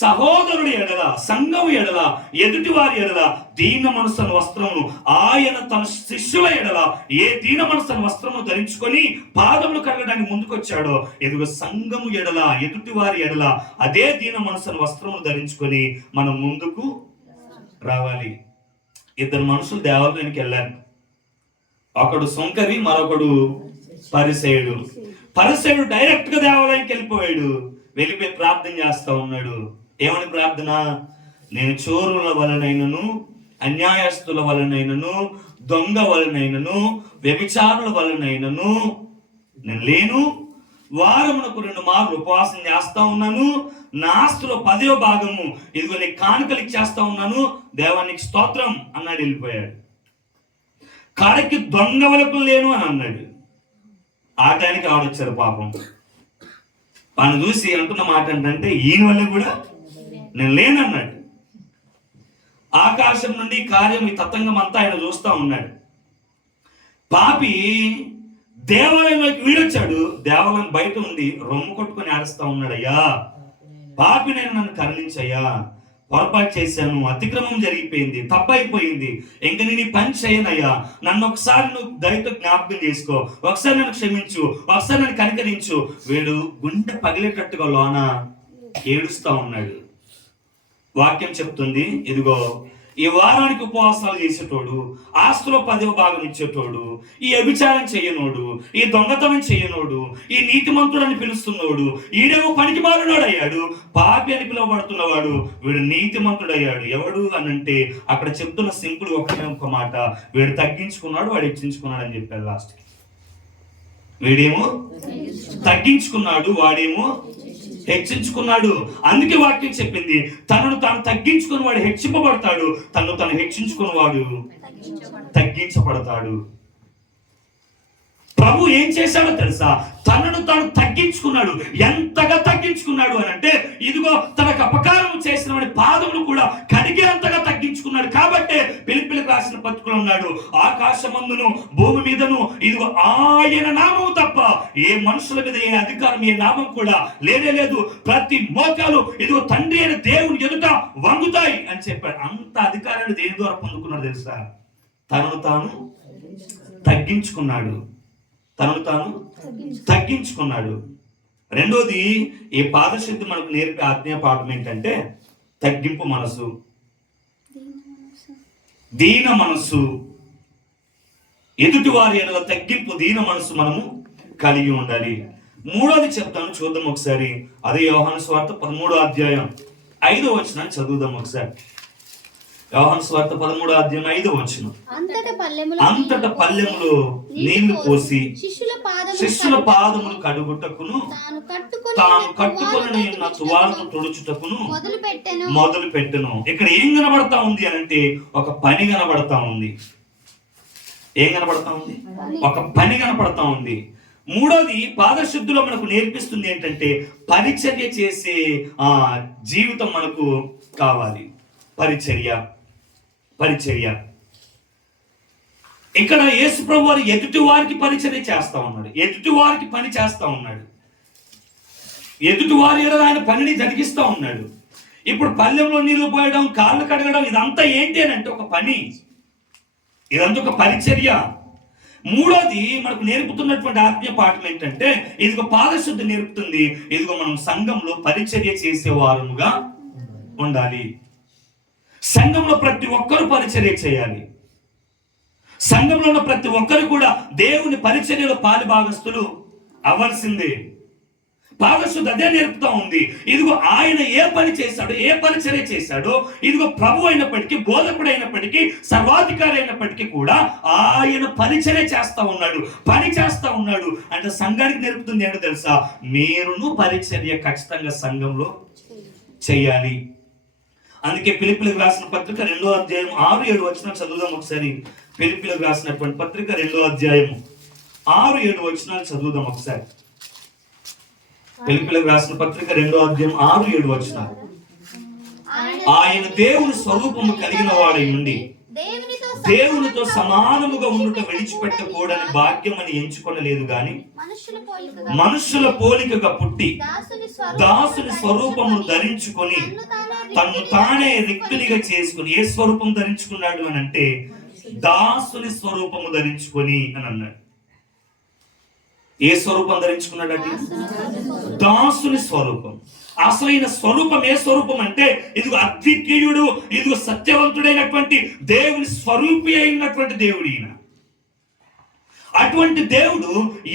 సహోదరుడి ఎడల, సంఘం ఎడల, ఎదుటి వారి ఎడల దీన మనసును వస్త్రమును ఆయన తన శిష్యుల ఎడల ఏ దీన మనసును వస్త్రమును ధరించుకొని పాదములు కడగడానికి ముందుకొచ్చాడో, ఎదుగు సంఘము ఎడల, ఎదుటి వారి ఎడల అదే దీన మనసును వస్త్రమును ధరించుకొని మనం ముందుకు రావాలి. 2 మనుషులు దేవాలయానికి వెళ్ళారు. ఒకడు సొంకరి, మరొకడు పరిసయుడు. పరిసయుడు డైరెక్ట్ గా దేవాలయానికి వెళ్ళిపోయి ప్రార్థన చేస్తా ఉన్నాడు. ఏమని ప్రార్థన? నేను చోరుల వలనైనను, అన్యాయస్తుల వలనైనను, దొంగ వలనైనను, వ్యభిచారుల వలనైనను నేను లేను. వారమునకు 2 మార్లు ఉపవాసం చేస్తా ఉన్నాను. నా ఆస్తులో 10వ భాగము ఇదిగో నీ కానుకలు ఇచ్చేస్తా ఉన్నాను. దేవానికి స్తోత్రం అన్నాడు. వెళ్ళిపోయాడు. కాడికి దొంగ వలకు లేను అని అన్నాడు. ఆ టైంకి ఆడొచ్చారు పాపం. ఆయన చూసి అంటున్న మాట ఏంటంటే ఈయన వల్ల కూడా నేను లేనన్నాడు. ఆకాశం నుండి కార్యం, ఈ తతంగం అంతా ఆయన చూస్తా ఉన్నాడు. పాపి దేవాలయంలోకి వీడొచ్చాడు. దేవాలయం బయట ఉండి రొమ్ము కొట్టుకొని ఆడుస్తా ఉన్నాడు. అయ్యా పాపి, నేను నన్ను కరుణించయ్యా, పొరపాటు చేశాను, అతిక్రమం జరిగిపోయింది, తప్పైపోయింది, ఇంక నేను ఈ పని చేయనయ్యా, నన్ను ఒకసారి నువ్వు దయతో జ్ఞాపకం చేసుకో, ఒకసారి నన్ను క్షమించు, ఒకసారి నన్ను కనికరించు. వీడు గుండె పగిలేటట్టుగా లోన ఏడుస్తా ఉన్నాడు. వాక్యం చెప్తుంది, ఇదిగో ఈ వారానికి ఉపవాసాలు చేసేటోడు, ఆస్తులో 10వ భాగం ఇచ్చేటోడు, ఈ వ్యభిచారం చేయనోడు, ఈ దొంగతనం చేయనోడు, ఈ నీతిమంతుడు అని పిలుస్తున్నోడు, ఈడేమో పనికి మారినోడు అయ్యాడు. పాపి అని పిలువబడుతున్నవాడు వీడు నీతిమంతుడు అయ్యాడు. ఎవడు అనంటే అక్కడ చెప్తున్న సింపుల్ ఒక మాట, వీడు తగ్గించుకున్నాడు, వాడు హెచ్చించుకున్నాడు అని చెప్పారు లాస్ట్కి. వీడేమో తగ్గించుకున్నాడు, వాడేమో హెచ్చించుకున్నాడు. అందుకే వాక్యం చెప్పింది, తనను తాను తగ్గించుకుని వాడు హెచ్చింపబడతాడు, తను తను హెచ్చించుకుని వాడు తగ్గించబడతాడు. ప్రభు ఏం చేశాడో తెలుసా? తనను తాను తగ్గించుకున్నాడు. ఎంతగా తగ్గించుకున్నాడు అని అంటే, ఇదిగో తనకు అపకారం చేసిన వాడి పాదములు కూడా కడిగేంతగా తగ్గించుకున్నాడు. కాబట్టి ఫిలిప్పీయులకు రాసిన పత్రికలో ఉన్నాడు, ఆకాశమందును భూమి మీదను ఇదిగో ఆయన నామము తప్ప ఏ మనుషుల మీద ఏ అధికారం ఏ నామం కూడా లేనే లేదు. ప్రతి మోకాలు ఇదిగో తండ్రి అయిన దేవుని ఎదుట వంగుతాయి అని చెప్పాడు. అంత అధికారాన్ని దేని ద్వారా పొందుకున్నాడు తెలుసా? తనను తాను తగ్గించుకున్నాడు. తనను తాను తగ్గించుకున్నాడు. రెండోది, ఈ పాదశుద్ధి మనకు నేర్పే ఆత్మీయ పాఠం ఏంటంటే తగ్గింపు మనసు, దీన మనసు. ఎదుటి వారి ఎడల తగ్గింపు, దీన మనసు మనము కలిగి ఉండాలి. మూడోది చెప్తాను, చూద్దాం ఒకసారి. అదే యోహాను సువార్త 13వ అధ్యాయం 5వ వచనాన్ని చదువుదాం ఒకసారి. యోహాను సువార్త 13వ అధ్యాయం 5వ వచనం. అంతట పల్లెములో నీళ్లు పోసి శిష్యుల పాదములు కడుగుటకును తాను కట్టుకొని ఉన్న తువాలును తుడుచుటకును మొదలు పెట్టెను. ఇక్కడ ఏం కనబడతా ఉంది అని అంటే, ఒక పని కనబడతా ఉంది. ఏం కనబడతా ఉంది? ఒక పని కనబడతా ఉంది. మూడోది, పాదశుద్ధిలో మనకు నేర్పిస్తుంది ఏంటంటే, పరిచర్య చేసే జీవితం మనకు కావాలి. పరిచర్య. ఇక్కడ యేసు ప్రభు వారు ఎదుటి వారికి పరిచర్య చేస్తా ఉన్నాడు, ఎదుటి వారికి పని చేస్తా ఉన్నాడు, ఎదుటి వారి ఎడల ఆయన పనిని జరిగిస్తా ఉన్నాడు. ఇప్పుడు పల్లెంలో నీళ్లు పోయడం, కాళ్ళు కడగడం, ఇదంతా ఏంటి అని అంటే ఒక పని, ఇదంతా ఒక పరిచర్య. మూడోది మనకు నేర్పుతున్నటువంటి ఆత్మీయ పాఠం ఏంటంటే, ఇదిగో పాదశుద్ధి నేర్పుతుంది. ఇదిగో మనం సంఘంలో పరిచర్య చేసేవారుగా ఉండాలి. సంఘంలో ప్రతి ఒక్కరు పరిచర్య చేయాలి. సంఘంలో ఉన్న ప్రతి ఒక్కరు కూడా దేవుని పరిచర్యలో పాలుభాగస్తులు అవ్వాల్సిందే. పాదశుద్ధి అదే నేర్పుతా ఉంది. ఇదిగో ఆయన ఏ పని చేశాడో, ఏ పరిచర్య చేశాడో, ఇదిగో ప్రభు అయినప్పటికీ, బోధకుడు అయినప్పటికీ, సర్వాధికారి అయినప్పటికీ కూడా ఆయన పరిచర్య చేస్తా ఉన్నాడు, పని చేస్తా ఉన్నాడు. అంటే సంఘానికి నేర్పుతుంది ఏంటో తెలుసా? మీరును పరిచర్య ఖచ్చితంగా సంఘంలో చేయాలి. అందుకే ఫిలిప్పీయులకు రాసిన పత్రిక 2వ అధ్యాయం 6-7 వచనాలు చదువుదాం ఒకసారి. ఫిలిప్పీయులకు రాసినటువంటి పత్రిక 2వ అధ్యాయం 6-7 వచనాలు చదువుదాం ఒకసారి. ఫిలిప్పీయులకు రాసిన పత్రిక 2వ అధ్యాయం 6-7 వచనాలు. ఆయన దేవుని స్వరూపము కలిగిన వాడై ఉండి దేవునితో సమానముగా ఉండుట విడిచిపెట్టకూడని భాగ్యం అని ఎంచుకొనలేదు గాని, మనుషుల పోలికగా పుట్టి దాసుని స్వరూపము ధరించుకొని తను తానే రిక్తునిగా చేసుకుని. ఏ స్వరూపం ధరించుకున్నాడు అని అంటే, దాసుని స్వరూపము ధరించుకొని అని అన్నాడు. ఏ స్వరూపం ధరించుకున్నాడు అంటే, దాసుని స్వరూపం. అసలైన స్వరూపం ఏ స్వరూపం అంటే, ఇదిగో అద్వితీయుడు, ఇదిగో సత్యవంతుడైనటువంటి దేవుని స్వరూపి అయినటువంటి దేవుడు ఈయన. అటువంటి దేవుడు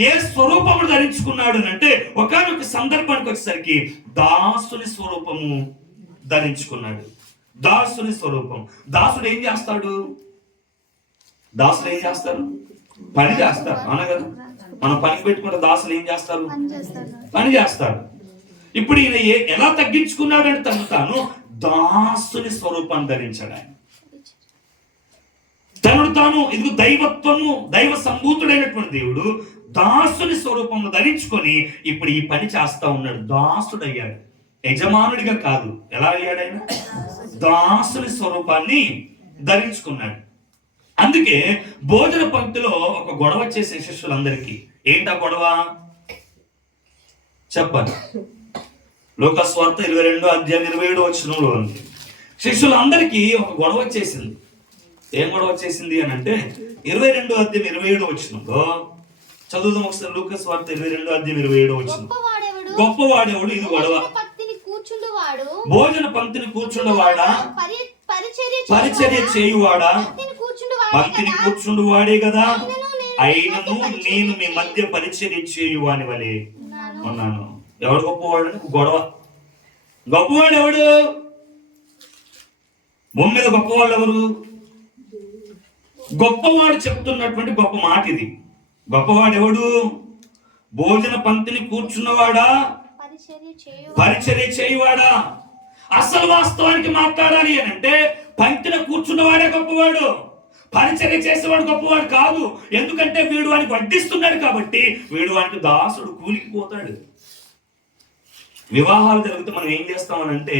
ఏ స్వరూపము ధరించుకున్నాడు అంటే, ఒకానొక సందర్భానికి వచ్చేసరికి దాసుని స్వరూపము ధరించుకున్నాడు. దాసుని స్వరూపం. దాసుడు ఏం చేస్తాడు? దాసులు ఏం చేస్తారు? పని చేస్తారు, అవునా కదా? మనం పని పెట్టుకుంటే దాసులు ఏం చేస్తారు? పని చేస్తారు. ఇప్పుడు ఈయన ఎలా తగ్గించుకున్నాడు అంటే, తాను దాసుని స్వరూపాన్ని ధరించాడు. ఆయన తనను తాను ఇదిగో దైవత్వము, దైవ సంభూతుడైనటువంటి దేవుడు దాసుని స్వరూపము ధరించుకొని ఇప్పుడు ఈ పని చేస్తా ఉన్నాడు. దాసుడయ్యాడు, యజమానుడిగా కాదు. ఎలా అయ్యాడు? ఆయన దాసుని స్వరూపాన్ని ధరించుకున్నాడు. అందుకే భోజన పంక్తిలో ఒక గొడవ చేసే శిష్యులందరికీ. ఏంటా గొడవ చెప్పండి? లూకా సువార్త 22వ అధ్యాయం 27వ వచనంలో ఉంది. శిష్యులందరికీ ఒక గొడవ వచ్చేసింది. ఏం గొడవ వచ్చేసింది అని అంటే, 22వ అధ్యాయం 27వ వచనంలో చదువుదాం ఒకసారి. లూకా సువార్త 22వ అధ్యాయం 27వ వచనం. గొప్పవాడేవాడు, ఇది గొడవ. భోజన పంక్తిని కూర్చుండవాడా, పరిచర్య చేయువాడా, పంక్తిని కూర్చుండువాడే కదా. అయినను నేను మీ మధ్య పరిచర్య చేయువాని వలె ఉన్నాను. ఎవడు గొప్పవాడు? గొడవ. గొప్పవాడు ఎవడు? భూమి మీద గొప్పవాళ్ళు ఎవరు? గొప్పవాడు చెప్తున్నటువంటి గొప్ప మాట ఇది. గొప్పవాడు ఎవడు? భోజన పంక్తిని కూర్చున్నవాడా, పరిచర్య చేయువాడా? అసలు వాస్తవానికి మాట్లాడాలి అని అంటే, పంక్తిని కూర్చున్నవాడే గొప్పవాడు. పరిచర్య చేసేవాడు గొప్పవాడు కాదు. ఎందుకంటే వీడు వానికి వడ్డిస్తున్నాడు కాబట్టి వీడు వానికి దాసుడు, కూలికిపోతాడు. వివాహాలు జరిగితే మనం ఏం చేస్తామనంటే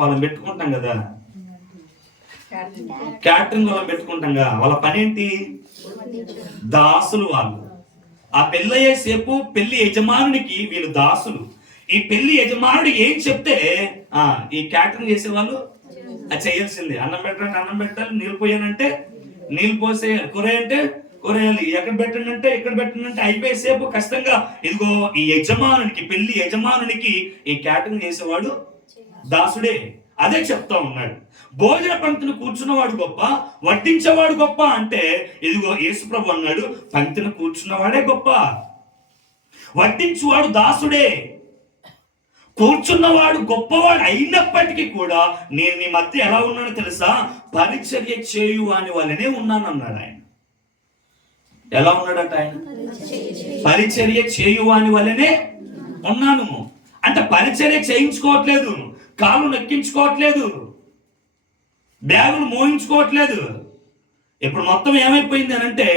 వాళ్ళని పెట్టుకుంటాం కదా, క్యాటరింగ్ వాళ్ళని పెట్టుకుంటాం కదా. వాళ్ళ పని ఏంటి? దాసులు వాళ్ళు. ఆ పెళ్ళయ్యే సేపు పెళ్లి యజమానునికి వీళ్ళు దాసులు. ఈ పెళ్లి యజమానుడు ఏం చెప్తే ఈ క్యాటరింగ్ చేసే వాళ్ళు అది చేయాల్సిందే. అన్నం పెట్టాలంటే అన్నం పెట్టాలి, నీళ్ళు పోయానంటే నీళ్ళు పోసేయాలి, కూరేయంటే కూరేయాలి, ఎక్కడ పెట్టండి ఇక్కడ పెట్టండి అయిపోయేసేపు కష్టంగా. ఇదిగో ఈ యజమానునికి, పెళ్లి యజమానునికి ఈ క్యాటరింగ్ చేసేవాడు దాసుడే. అదే చెప్తా ఉన్నాడు. భోజన పంక్తిని కూర్చున్నవాడు గొప్ప, వడ్డించేవాడు గొప్ప అంటే ఇదిగో యేసుప్రభు అన్నాడు, పంక్తిని కూర్చున్నవాడే గొప్ప, వడ్డించువాడు దాసుడే. కూర్చున్నవాడు గొప్పవాడు అయినప్పటికీ కూడా నేను నీ మధ్య ఎలా ఉన్నానో తెలుసా? పరిచర్య చేయు అని వాళ్ళనే ఉన్నాను అన్నాడు ఆయన. ఎలా ఉన్నాడట ఆయన? పరిచర్య చేయు అని వాళ్ళనే ఉన్నాను. అంటే పరిచర్య చేయించుకోవట్లేదు, కాళ్ళు నొక్కించుకోవట్లేదు, బ్యాగులు మోయించుకోవట్లేదు. ఇప్పుడు మొత్తం ఏమైపోయింది అని అంటే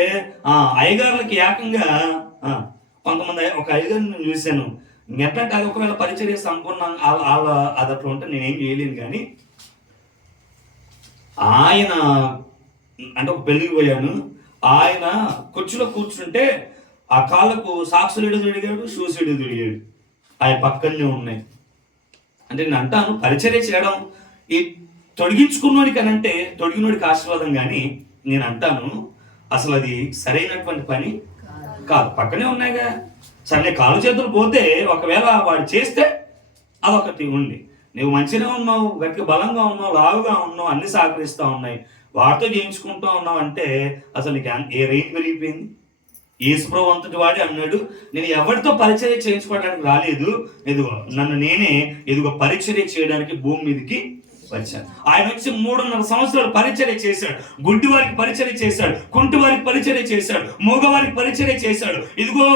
అయ్యగారులకి ఏకంగా కొంతమంది, ఒక అయ్యగారిని నేను చూశాను, ఎట్లంటే అది ఒకవేళ పరిచర్య సంపూర్ణ అది అట్లా ఉంటే నేనేం చేయలేను. కానీ ఆయన అంటే ఒక పెళ్ళికి పోయాను, ఆయన కుర్చీలో కూర్చుంటే ఆ కాళ్ళకు సాక్సులు ఎడు తొడిగాడు, షూస్ ఎడు తొడిగాడు, ఆయన పక్కనే ఉన్నాయి. అంటే నేను అంటాను, పరిచర్య చేయడం ఈ తొడిగించుకున్నోడికి అనంటే తొడిగినోడికి ఆశీర్వాదం. కానీ నేను అంటాను అసలు అది సరైనటువంటి పని కాదు. పక్కనే ఉన్నాయిగా, సరే కాలు చేతులు పోతే ఒకవేళ వాడు చేస్తే అదొకటి ఉంది. నువ్వు మంచిగా ఉన్నావు, గట్టిగా బలంగా ఉన్నావు, లావుగా ఉన్నావు, అన్ని సహకరిస్తూ ఉన్నాయి, వాటితో చేయించుకుంటూ ఉన్నావు అంటే అసలు నీకు ఏ రేంజ్ పెరిగిపోయింది. యేసుప్రభు అంతటి వాడే అన్నాడు, నేను ఎవరితో పరిచర్య చేయించుకోవడానికి రాలేదు, ఇదిగో నన్ను నేనే ఇదిగో పరిచర్య చేయడానికి భూమి మీదకి వచ్చాడు. ఆయన వచ్చి 3.5 సంవత్సరాలు పరిచర్య చేశాడు. గుడ్డి వారికి పరిచర్య చేశాడు, కుంటి వారికి పరిచర్య చేశాడు, మూగవారికి పరిచర్య చేశాడు, ఇదిగో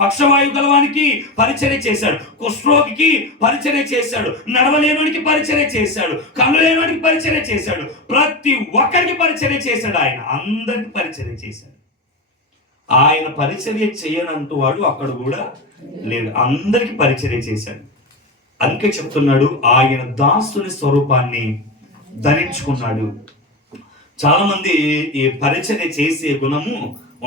పక్షవాయు గలవానికి పరిచర్య చేశాడు, కుష్ఠరోగికి పరిచర్య చేశాడు, నడవలేనుడికి పరిచర్య చేశాడు, కళ్ళు లేనుడికి పరిచర్య చేశాడు, ప్రతి ఒక్కరికి పరిచర్య చేశాడు. ఆయన అందరికి పరిచర్య చేశాడు. ఆయన పరిచర్య చేయనంటూ వాడు అక్కడ కూడా లేడు, అందరికి పరిచర్య చేశాడు. అందుకే చెప్తున్నాడు, ఆయన దాసుని స్వరూపాన్ని ధరించుకున్నాడు. చాలా మంది ఈ పరిచర్య చేసే గుణము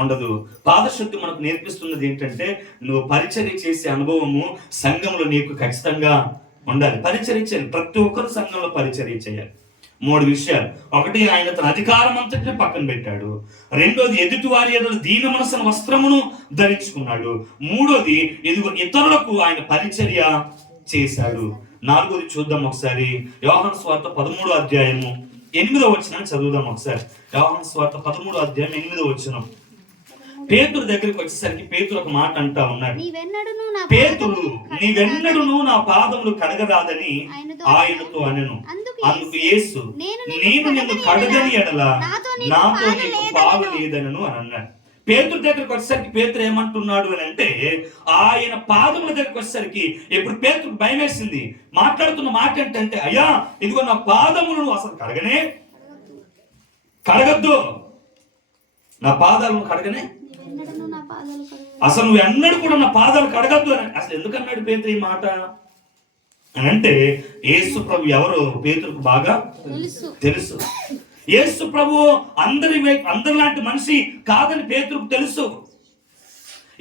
ఉండదు. పాదశక్తి మనకు నేర్పిస్తున్నది ఏంటంటే నువ్వు పరిచర్య చేసే అనుభవము సంఘంలో నీకు ఖచ్చితంగా ఉండాలి. పరిచర్య చేయాలి, ప్రతి ఒక్కరు సంఘంలో పరిచర్య చేయాలి. 3 విషయాలు. ఒకటి, ఆయన తన అధికారం అంతటిని పక్కన పెట్టాడు. రెండోది, ఎదుటి వారి ఎదురు దీన మనసున వస్త్రమును ధరించుకున్నాడు. మూడోది, ఇదిగో ఇతరులకు ఆయన పరిచర్య చేశాడు. 4వది చూద్దాం ఒకసారి. యోహాను సువార్త 13వ అధ్యాయము 8వ వచనాన్ని చదువుదాం ఒకసారి. యోహాను సువార్త 13వ అధ్యాయం 8వ వచనం. పేతురు దగ్గరికి వచ్చేసరికి పేతురు ఒక మాట అంటా ఉన్నాడు, పేతురు నీవెన్నడూను నా పాదములు కడగరాదని ఆయనతో అనెను. అందుకు యేసు, నేను నిన్ను కడగని ఎడల నాతో నీకు పాలు లేదనను అని అన్నాడు. పేతురు దగ్గరికి వచ్చేసరికి పేతురు ఏమంటున్నాడు అని అంటే, ఆయన పాదముల దగ్గరికి వచ్చేసరికి ఇప్పుడు పేతురు భయం వేసింది. మాట్లాడుతున్న మాట ఏంటంటే, అయ్యా ఇదిగో నా పాదములను అసలు కడగద్దు, నా పాదాలను కడగనే, అసలు నువ్వు ఎన్నడూ కూడా నా పాదాలు కడగద్దు అని అసలు ఎందుకన్నాడు పేతురు ఈ మాట అని అంటే, యేసు ప్రభు ఎవరో పేతురుకు బాగా తెలుసు. యేసు ప్రభు అందరిలాంటి మనిషి కాదని పేతురుకు తెలుసు.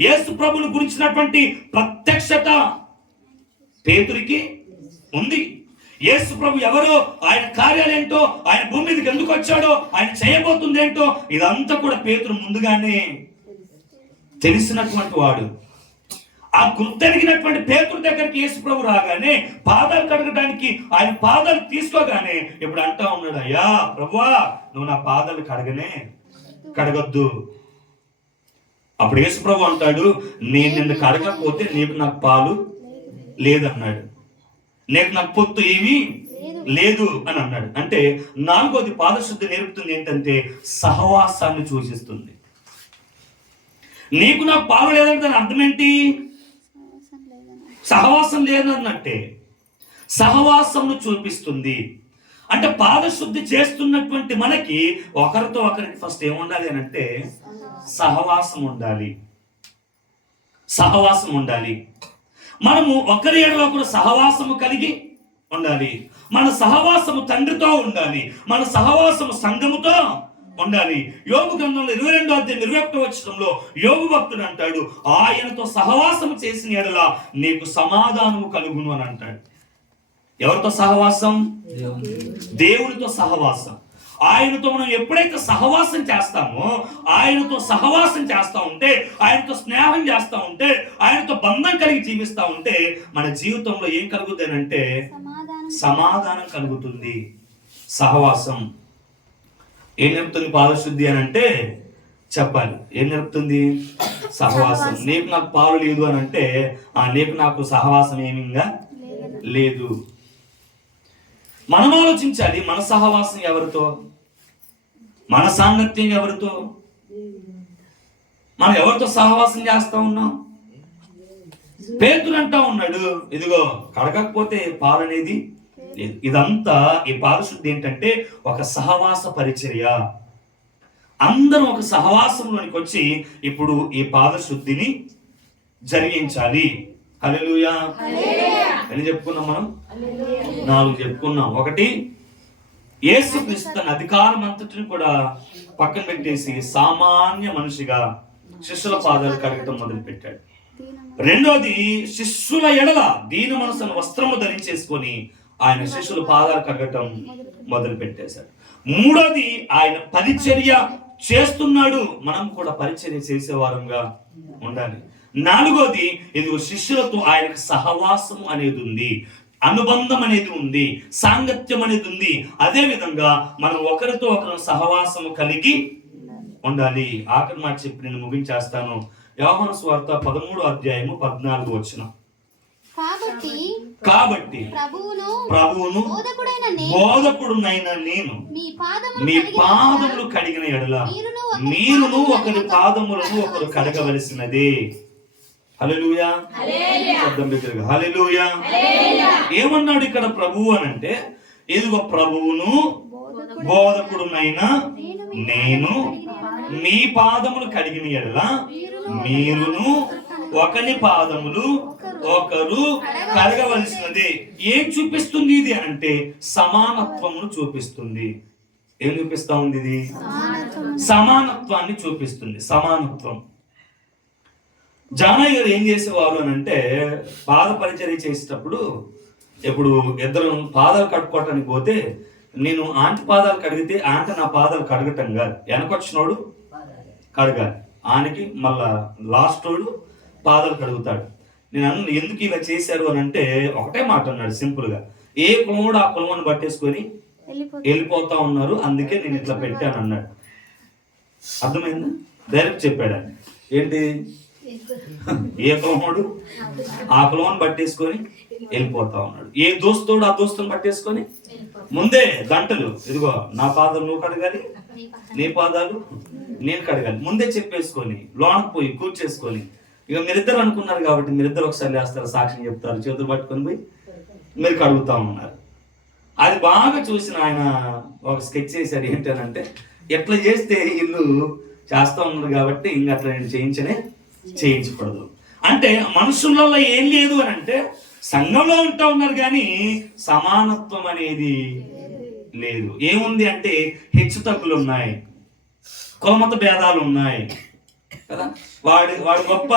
యేసు ప్రభుని గురించినటువంటి ప్రత్యక్షత పేతురికి ఉంది. యేసు ప్రభు ఎవరో, ఆయన కార్యాలేంటో, ఆయన భూమి మీదకి ఎందుకు వచ్చాడో, ఆయన చేయబోతుంది ఏంటో ఇదంతా కూడా పేతురు ముందుగానే తెలిసినటువంటి వాడు. ఆ గుర్తెరిగినటువంటి పేతురు దగ్గరికి యేసు ప్రభు రాగానే పాదాలు కడగడానికి ఆయన పాదాలు తీసుకోగానే ఇప్పుడు అంటా ఉన్నాడు, అయ్యా ప్రభువా నువ్వు నా పాదాలు కడగొద్దు. అప్పుడు యేసు ప్రభు అంటాడు, నేను నిన్ను కడగకపోతే నీకు నాకు పాలు లేదన్నాడు, నాకు పొత్తు ఏమీ లేదు అని అన్నాడు. అంటే 4వది పాదశుద్ధి నేర్పుతుంది ఏంటంటే సహవాసాన్ని సూచిస్తుంది. నీకు నాకు పాలు లేదంటే దాని అర్థం ఏంటి? సహవాసం లేదన్నట్టే. సహవాసంను చూపిస్తుంది. అంటే పాదశుద్ధి చేస్తున్నటువంటి మనకి ఒకరితో ఒకరికి ఫస్ట్ ఏముండాలి అని అంటే సహవాసం ఉండాలి. సహవాసం ఉండాలి. మనము ఒకరి ఎడల ఒకరు సహవాసము కలిగి ఉండాలి. మన సహవాసము తండ్రితో ఉండాలి. మన సహవాసము సంఘముతో ఉండాలి. యోబు గ్రంథంలో 22వ అధ్యాయం 21వ వచనంలో యోబు భక్తుడు అంటాడు, ఆయనతో సహవాసము చేసిన ఎడల నీకు సమాధానము కలుగును అని అంటాడు. ఎవరితో సహవాసం? దేవునితో సహవాసం. ఆయనతో మనం ఎప్పుడైతే సహవాసం చేస్తామో, ఆయనతో సహవాసం చేస్తా ఉంటే, ఆయనతో స్నేహం చేస్తా ఉంటే, ఆయనతో బంధం కలిగి జీవిస్తా ఉంటే మన జీవితంలో ఏం కలుగుతుంది అంటే సమాధానం కలుగుతుంది. సహవాసం ఏం నేర్పుతుంది? పాదశుద్ధి అని అంటే చెప్పాలి. ఏం నేర్పుతుంది? సహవాసం. నీకు నాకు పాలు లేదు అని అంటే నీకు నాకు సహవాసం ఏమిగా లేదు. మనం ఆలోచించాలి, మన సహవాసం ఎవరితో, మన సాంగత్యం ఎవరితో, మనం ఎవరితో సహవాసం చేస్తా ఉన్నాం? పేతురు అంటా ఉన్నాడు, ఇదిగో కడగకపోతే పాలు అనేది లేదు. ఇదంతా ఈ పాదశుద్ధి ఏంటంటే ఒక సహవాస పరిచర్య. అందరం ఒక సహవాసంలోనికి వచ్చి ఇప్పుడు ఈ పాదశుద్ధిని జరిగించాలి. హల్లెలూయా. ఎన్ని చెప్పుకున్నాం మనం? 4 చెప్పుకున్నాం. 1, యేసుక్రీస్తు తన అధికారం అంతటిని కూడా పక్కన పెట్టేసి సామాన్య మనిషిగా శిష్యుల పాదాలు కడగటం మొదలు పెట్టాడు. 2వది, శిష్యుల ఎడల దీన మనసును వస్త్రము ధరించేసుకొని ఆయన శిష్యుల పాదాలు కడగటం మొదలు పెట్టేశాడు. 3వది, ఆయన పరిచర్య చేస్తున్నాడు, మనం కూడా పరిచర్య చేసేవారంగా ఉండాలి. 4వది, ఇదిగో శిష్యులతో ఆయనకు సహవాసం అనేది ఉంది, అనుబంధం అనేది ఉంది, సాంగత్యం అనేది ఉంది. అదే విధంగా మనం ఒకరితో ఒకరు సహవాసము కలిగి ఉండాలి. ఆఖరి మాట చెప్పి నేను ముగించేస్తాను. యోహాను సువార్త 13వ అధ్యాయము 14వ వచనం. కాబట్టి ప్రభువును బోధకుడునైన నేను మీ పాదములు కడిగిన ఎడల మీరును ఒకరి పాదములను ఒకరు కడగవలసినదే. హల్లెలూయా. శబ్దం బిగ్గరగా హల్లెలూయా. ఏమన్నాడు ఇక్కడ ప్రభువు అని అంటే, ఇదిగో ప్రభువును బోధకుడునైన నేను మీ పాదములు కడిగిన ఎడల మీరును ఒకని పాదములు ఒకరు కడగవలసినదే. ఏం చూపిస్తుంది ఇది అంటే సమానత్వమును చూపిస్తుంది. ఏం చూపిస్తా ఉంది ఇది? సమానత్వాన్ని చూపిస్తుంది. సమానత్వం. జానయ్య గారు ఏం చేసేవారు అని అంటే, పాద పరిచర్య చేసేటప్పుడు ఇప్పుడు ఇద్దరు పాదాలు కడుక్కోవటానికి పోతే, నేను ఆంటీ పాదాలు కడిగితే ఆంటీ నా పాదాలు కడగటం కాదు, వెనకొచ్చినోడు కడగాలి. ఆయనకి మళ్ళా లాస్ట్ వాడు పాదాలు కడుగుతాడు. నేను ఎందుకు ఇలా చేశారు అని అంటే ఒకటే మాట అన్నాడు సింపుల్ గా, ఏ కులముడు ఆ కులమని పట్టేసుకొని వెళ్ళిపోతా ఉన్నారు, అందుకే నేను ఇట్లా పెట్టాను అన్నాడు. అర్థమైందా? డైరెక్ట్ చెప్పాడు. ఏంటి? ఏ కులముడు ఆ కులమని పట్టేసుకొని వెళ్ళిపోతా ఉన్నాడు. ఏ దోస్తుడు ఆ దోస్తుని పట్టేసుకొని ముందే గంటలు, ఇదిగో నా పాదాలు నువ్వు కడగాలి, నీ పాదాలు నేను కడగాలి, ముందే చెప్పేసుకొని లోనకు పోయి కూర్చేసుకొని, ఇక మీరిద్దరు అనుకున్నారు కాబట్టి మీరిద్దరు ఒకసారి లేస్తారు, సాక్ష్యం చెప్తారు, చేతులు పట్టుకొని పోయి మీరు కడుగుతా ఉన్నారు. అది బాగా చూసిన ఆయన ఒక స్కెచ్ చేశాడు. ఏంటనంటే, ఎట్లా చేస్తే ఇల్లు చేస్తా ఉన్నారు కాబట్టి ఇంక అట్లా నేను చేయించకూడదు అంటే, మనుషులలో ఏం లేదు అని అంటే సంఘంలో ఉంటా ఉన్నారు కానీ సమానత్వం అనేది లేదు. ఏముంది అంటే హెచ్చు తగ్గులు ఉన్నాయి, కులమత భేదాలు ఉన్నాయి కదా. వాడు గొప్ప,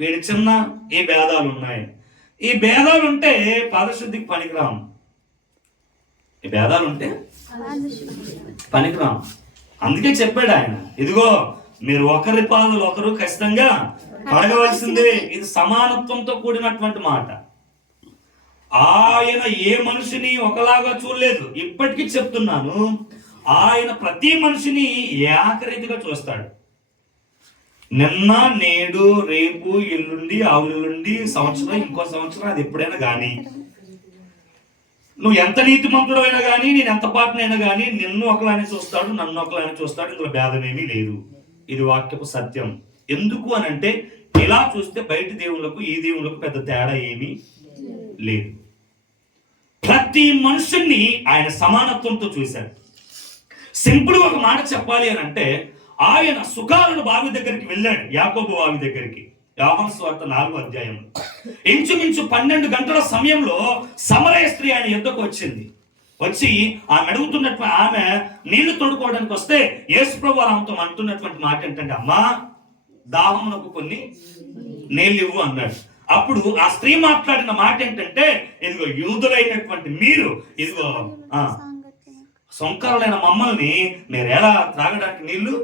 వీడి చిన్న, ఈ భేదాలు ఉన్నాయి. ఈ భేదాలు ఉంటే పాదశుద్ధికి పనికిరాం. ఈ భేదాలు ఉంటే పనికిరాం. అందుకే చెప్పాడు ఆయన, ఇదిగో మీరు ఒకరి పాదాలు ఒకరు ఖచ్చితంగా కడగవలసిందే. ఇది సమానత్వంతో కూడినటువంటి మాట. ఆయన ఏ మనిషిని ఒకలాగా చూడలేదు. ఇప్పటికీ చెప్తున్నాను, ఆయన ప్రతి మనిషిని ఏకరీతిగా చూస్తాడు. నిన్న, నేడు, రేపు, ఎల్లుండి, ఆవులుండి, సంవత్సరం, ఇంకో సంవత్సరం, అది ఎప్పుడైనా కానీ, నువ్వు ఎంత నీతిమంతుడు అయినా కానీ, నేను ఎంత పాటనైనా కానీ, నిన్ను ఒకలానే చూస్తాడు, నన్ను ఒకలానే చూస్తాడు. ఇందులో భేదమేమీ లేదు. ఇది వాక్యపు సత్యం. ఎందుకు అని అంటే, ఇలా చూస్తే బయట దేవుళ్ళకు ఈ దేవుళ్ళకు పెద్ద తేడా ఏమీ లేదు. ప్రతి మనుషుణ్ణి ఆయన సమానత్వంతో చూశాడు. సింపుల్ ఒక మాట చెప్పాలి అని అంటే, ఆయన సుకారుని బావి దగ్గరికి వెళ్ళాడు, యాకోబు బావి దగ్గరికి. యోహాను సువార్త 4వ అధ్యాయంలో ఇంచుమించు 12 గంటల సమయంలో సమరయ స్త్రీ ఆయన యుద్ధకు వచ్చి ఆమె అడుగుతున్నటువంటి ఆమె నీళ్లు తోడుకోవడానికి వస్తే యేసు ప్రభువు ఆమెతో అంటున్నటువంటి మాట ఏంటంటే, అమ్మా దాహమునకు కొన్ని నీళ్ళు ఇవ్వు అన్నాడు. అప్పుడు ఆ స్త్రీ మాట్లాడిన మాట ఏంటంటే, ఇదిగో యూదులైనటువంటి మీరు, ఇదిగో సొంకరులైన మమ్మల్ని మీరు ఎలా త్రాగడానికి నీళ్లు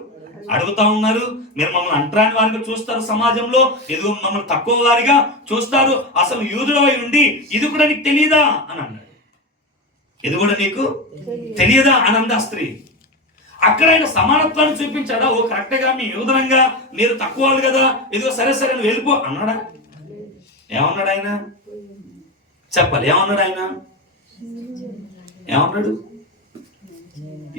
అడుగుతా ఉన్నారు? మీరు మమ్మల్ని అంటరాని వారిగా చూస్తారు, సమాజంలో ఇదిగో మమ్మల్ని తక్కువ వారిగా చూస్తారు. అసలు యూదులవై ఉండి ఇది కూడా నీకు తెలియదా అని అన్నాడు. ఇది కూడా నీకు తెలియదా అని అంది ఆ స్త్రీ. అక్కడ ఆయన సమానత్వాన్ని చూపించాడా? ఓ కరెక్ట్గా మీ యూదులంగా మీరు తక్కువ వాళ్ళు కదా, ఇదిగో సరే సరే నువ్వు వెళ్ళిపో అన్నాడా? ఏమన్నాడు ఆయన? చెప్పాలి, ఏమన్నాడు ఆయన? ఏమన్నాడు?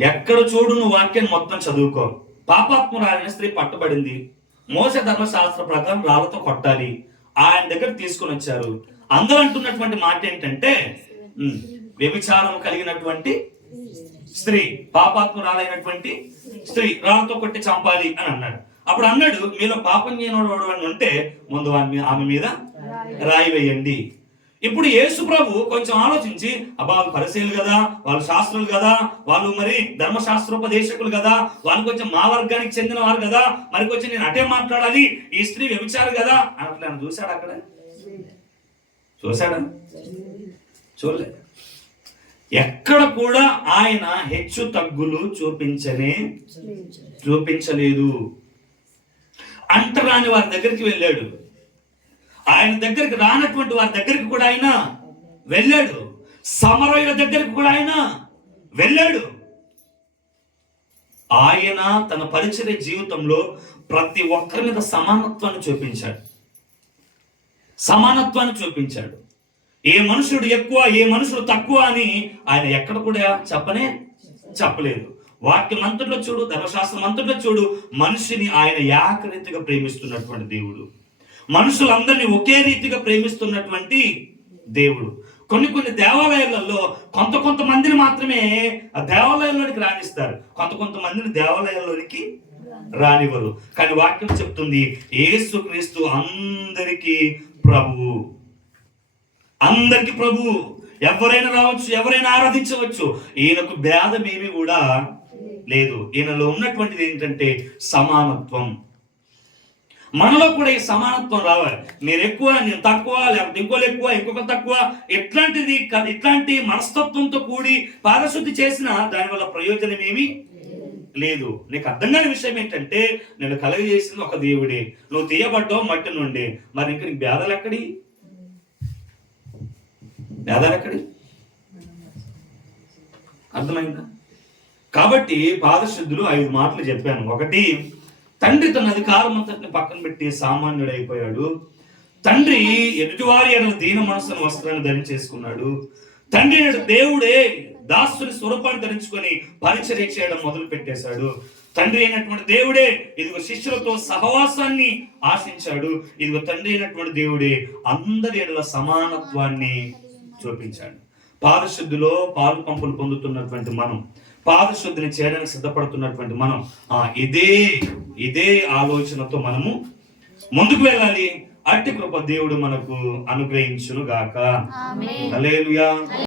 ఎక్కడ చూడు నువ్వు వాక్యాన్ని మొత్తం చదువుకో. పాపాత్మురాలైన స్త్రీ పట్టబడింది, మోసే ధర్మశాస్త్ర ప్రకారం రాళ్లతో కొట్టాలి, ఆయన దగ్గర తీసుకొని వచ్చారు. అందరూ అంటున్నటువంటి మాట ఏంటంటే, వ్యభిచారం కలిగినటువంటి స్త్రీ, పాపాత్మురాలైనటువంటి స్త్రీ రాళ్లతో కొట్టి చంపాలి అని అన్నాడు. అప్పుడు అన్నాడు, మీలో పాపం చేయనోడు అని ఉంటే ముందు ఆమె మీద రాయి వేయండి. ఇప్పుడు యేసు ప్రభు కొంచెం ఆలోచించి, అబ్బా వాళ్ళు పరిశీలు కదా, వాళ్ళు శాస్త్రులు కదా, వాళ్ళు మరి ధర్మశాస్త్రోపదేశకులు కదా, వాళ్ళు కొంచెం మా వర్గానికి చెందిన వారు కదా, మరి కొంచెం నేను అటే మాట్లాడాలి, ఈ స్త్రీ వ్యభిచారు కదా అని అట్లా ఆయన చూశాడు. అక్కడ చూశాడా? చూడలేదు. ఎక్కడ కూడా ఆయన హెచ్చు తగ్గులు చూపించలేదు. అంటరాని వారి దగ్గరికి వెళ్ళాడు, ఆయన దగ్గరికి రానటువంటి వారి దగ్గరికి కూడా ఆయన వెళ్ళాడు, సమరయుల దగ్గరికి కూడా ఆయన వెళ్ళాడు. ఆయన తన పరిచర్య జీవితంలో ప్రతి ఒక్కరి మీద సమానత్వాన్ని చూపించాడు. ఏ మనుషుడు ఎక్కువ, ఏ మనుషుడు తక్కువ అని ఆయన ఎక్కడ కూడా చెప్పలేదు. వాక్యం అంతట్లో చూడు, ధర్మశాస్త్రం అంతట్లో చూడు, మనిషిని ఆయన ఏకరీతిగా ప్రేమిస్తున్నటువంటి దేవుడు, మనుషులందరినీ ఒకే రీతిగా ప్రేమిస్తున్నటువంటి దేవుడు. కొన్ని దేవాలయాలలో కొంతమందిని మాత్రమే ఆ దేవాలయంలోనికి రాణిస్తారు, కొంతమందిని దేవాలయంలోనికి రానివ్వరు. కానీ వాక్యం చెప్తుంది, యేసుక్రీస్తు అందరికీ ప్రభువు, ఎవరైనా రావచ్చు, ఎవరైనా ఆరాధించవచ్చు. ఈయనకు భేదం ఏమీ కూడా లేదు. ఈయనలో ఉన్నటువంటిది ఏంటంటే సమానత్వం. మనలో కూడా ఈ సమానత్వం రావాలి. మీరు ఎక్కువ, నేను తక్కువ, లేకపోతే ఇంకోళ్ళు ఎక్కువ, ఇంకొక తక్కువ, ఇట్లాంటి మనస్తత్వంతో కూడి పారశుద్ధి చేసిన దానివల్ల ప్రయోజనం ఏమీ లేదు. నీకు అర్థం కాని విషయం ఏంటంటే, నేను కలుగజేసింది ఒక దేవుడే, నువ్వు తీయబడ్డావు మట్టి నుండి, మరి ఇంక నీకు భేదాలు ఎక్కడి? అర్థమైందా? కాబట్టి పాదశుద్ధులు 5 మాటలు చెప్పాను. 1, తండ్రి తన అధికారం అంతటిని పక్కన పెట్టి సామాన్యుడైపోయాడు. తండ్రి ఎదుటివారి ఎడల దీన మనసును వస్త్రాన్ని ధరించేసుకున్నాడు. తండ్రి దేవుడే దాసుని స్వరూపాన్ని ధరించుకొని పరిచర్య చేయడం మొదలు పెట్టేశాడు. తండ్రి అయినటువంటి దేవుడే ఇదిగో శిష్యులతో సహవాసాన్ని ఆశించాడు. ఇదిగో తండ్రి అయినటువంటి దేవుడే అందరి ఎడల సమానత్వాన్ని చూపించాడు. పాదశుద్ధిలో పాలు పంపులు పొందుతున్నటువంటి మనం, పాదశుద్ధిని చేయడానికి సిద్ధపడుతున్నటువంటి మనం ఇదే ఆలోచనతో మనము ముందుకు వెళ్ళాలి. అట్టి కృప దేవుడు మనకు అనుగ్రహించును గాక. హల్లెలూయా.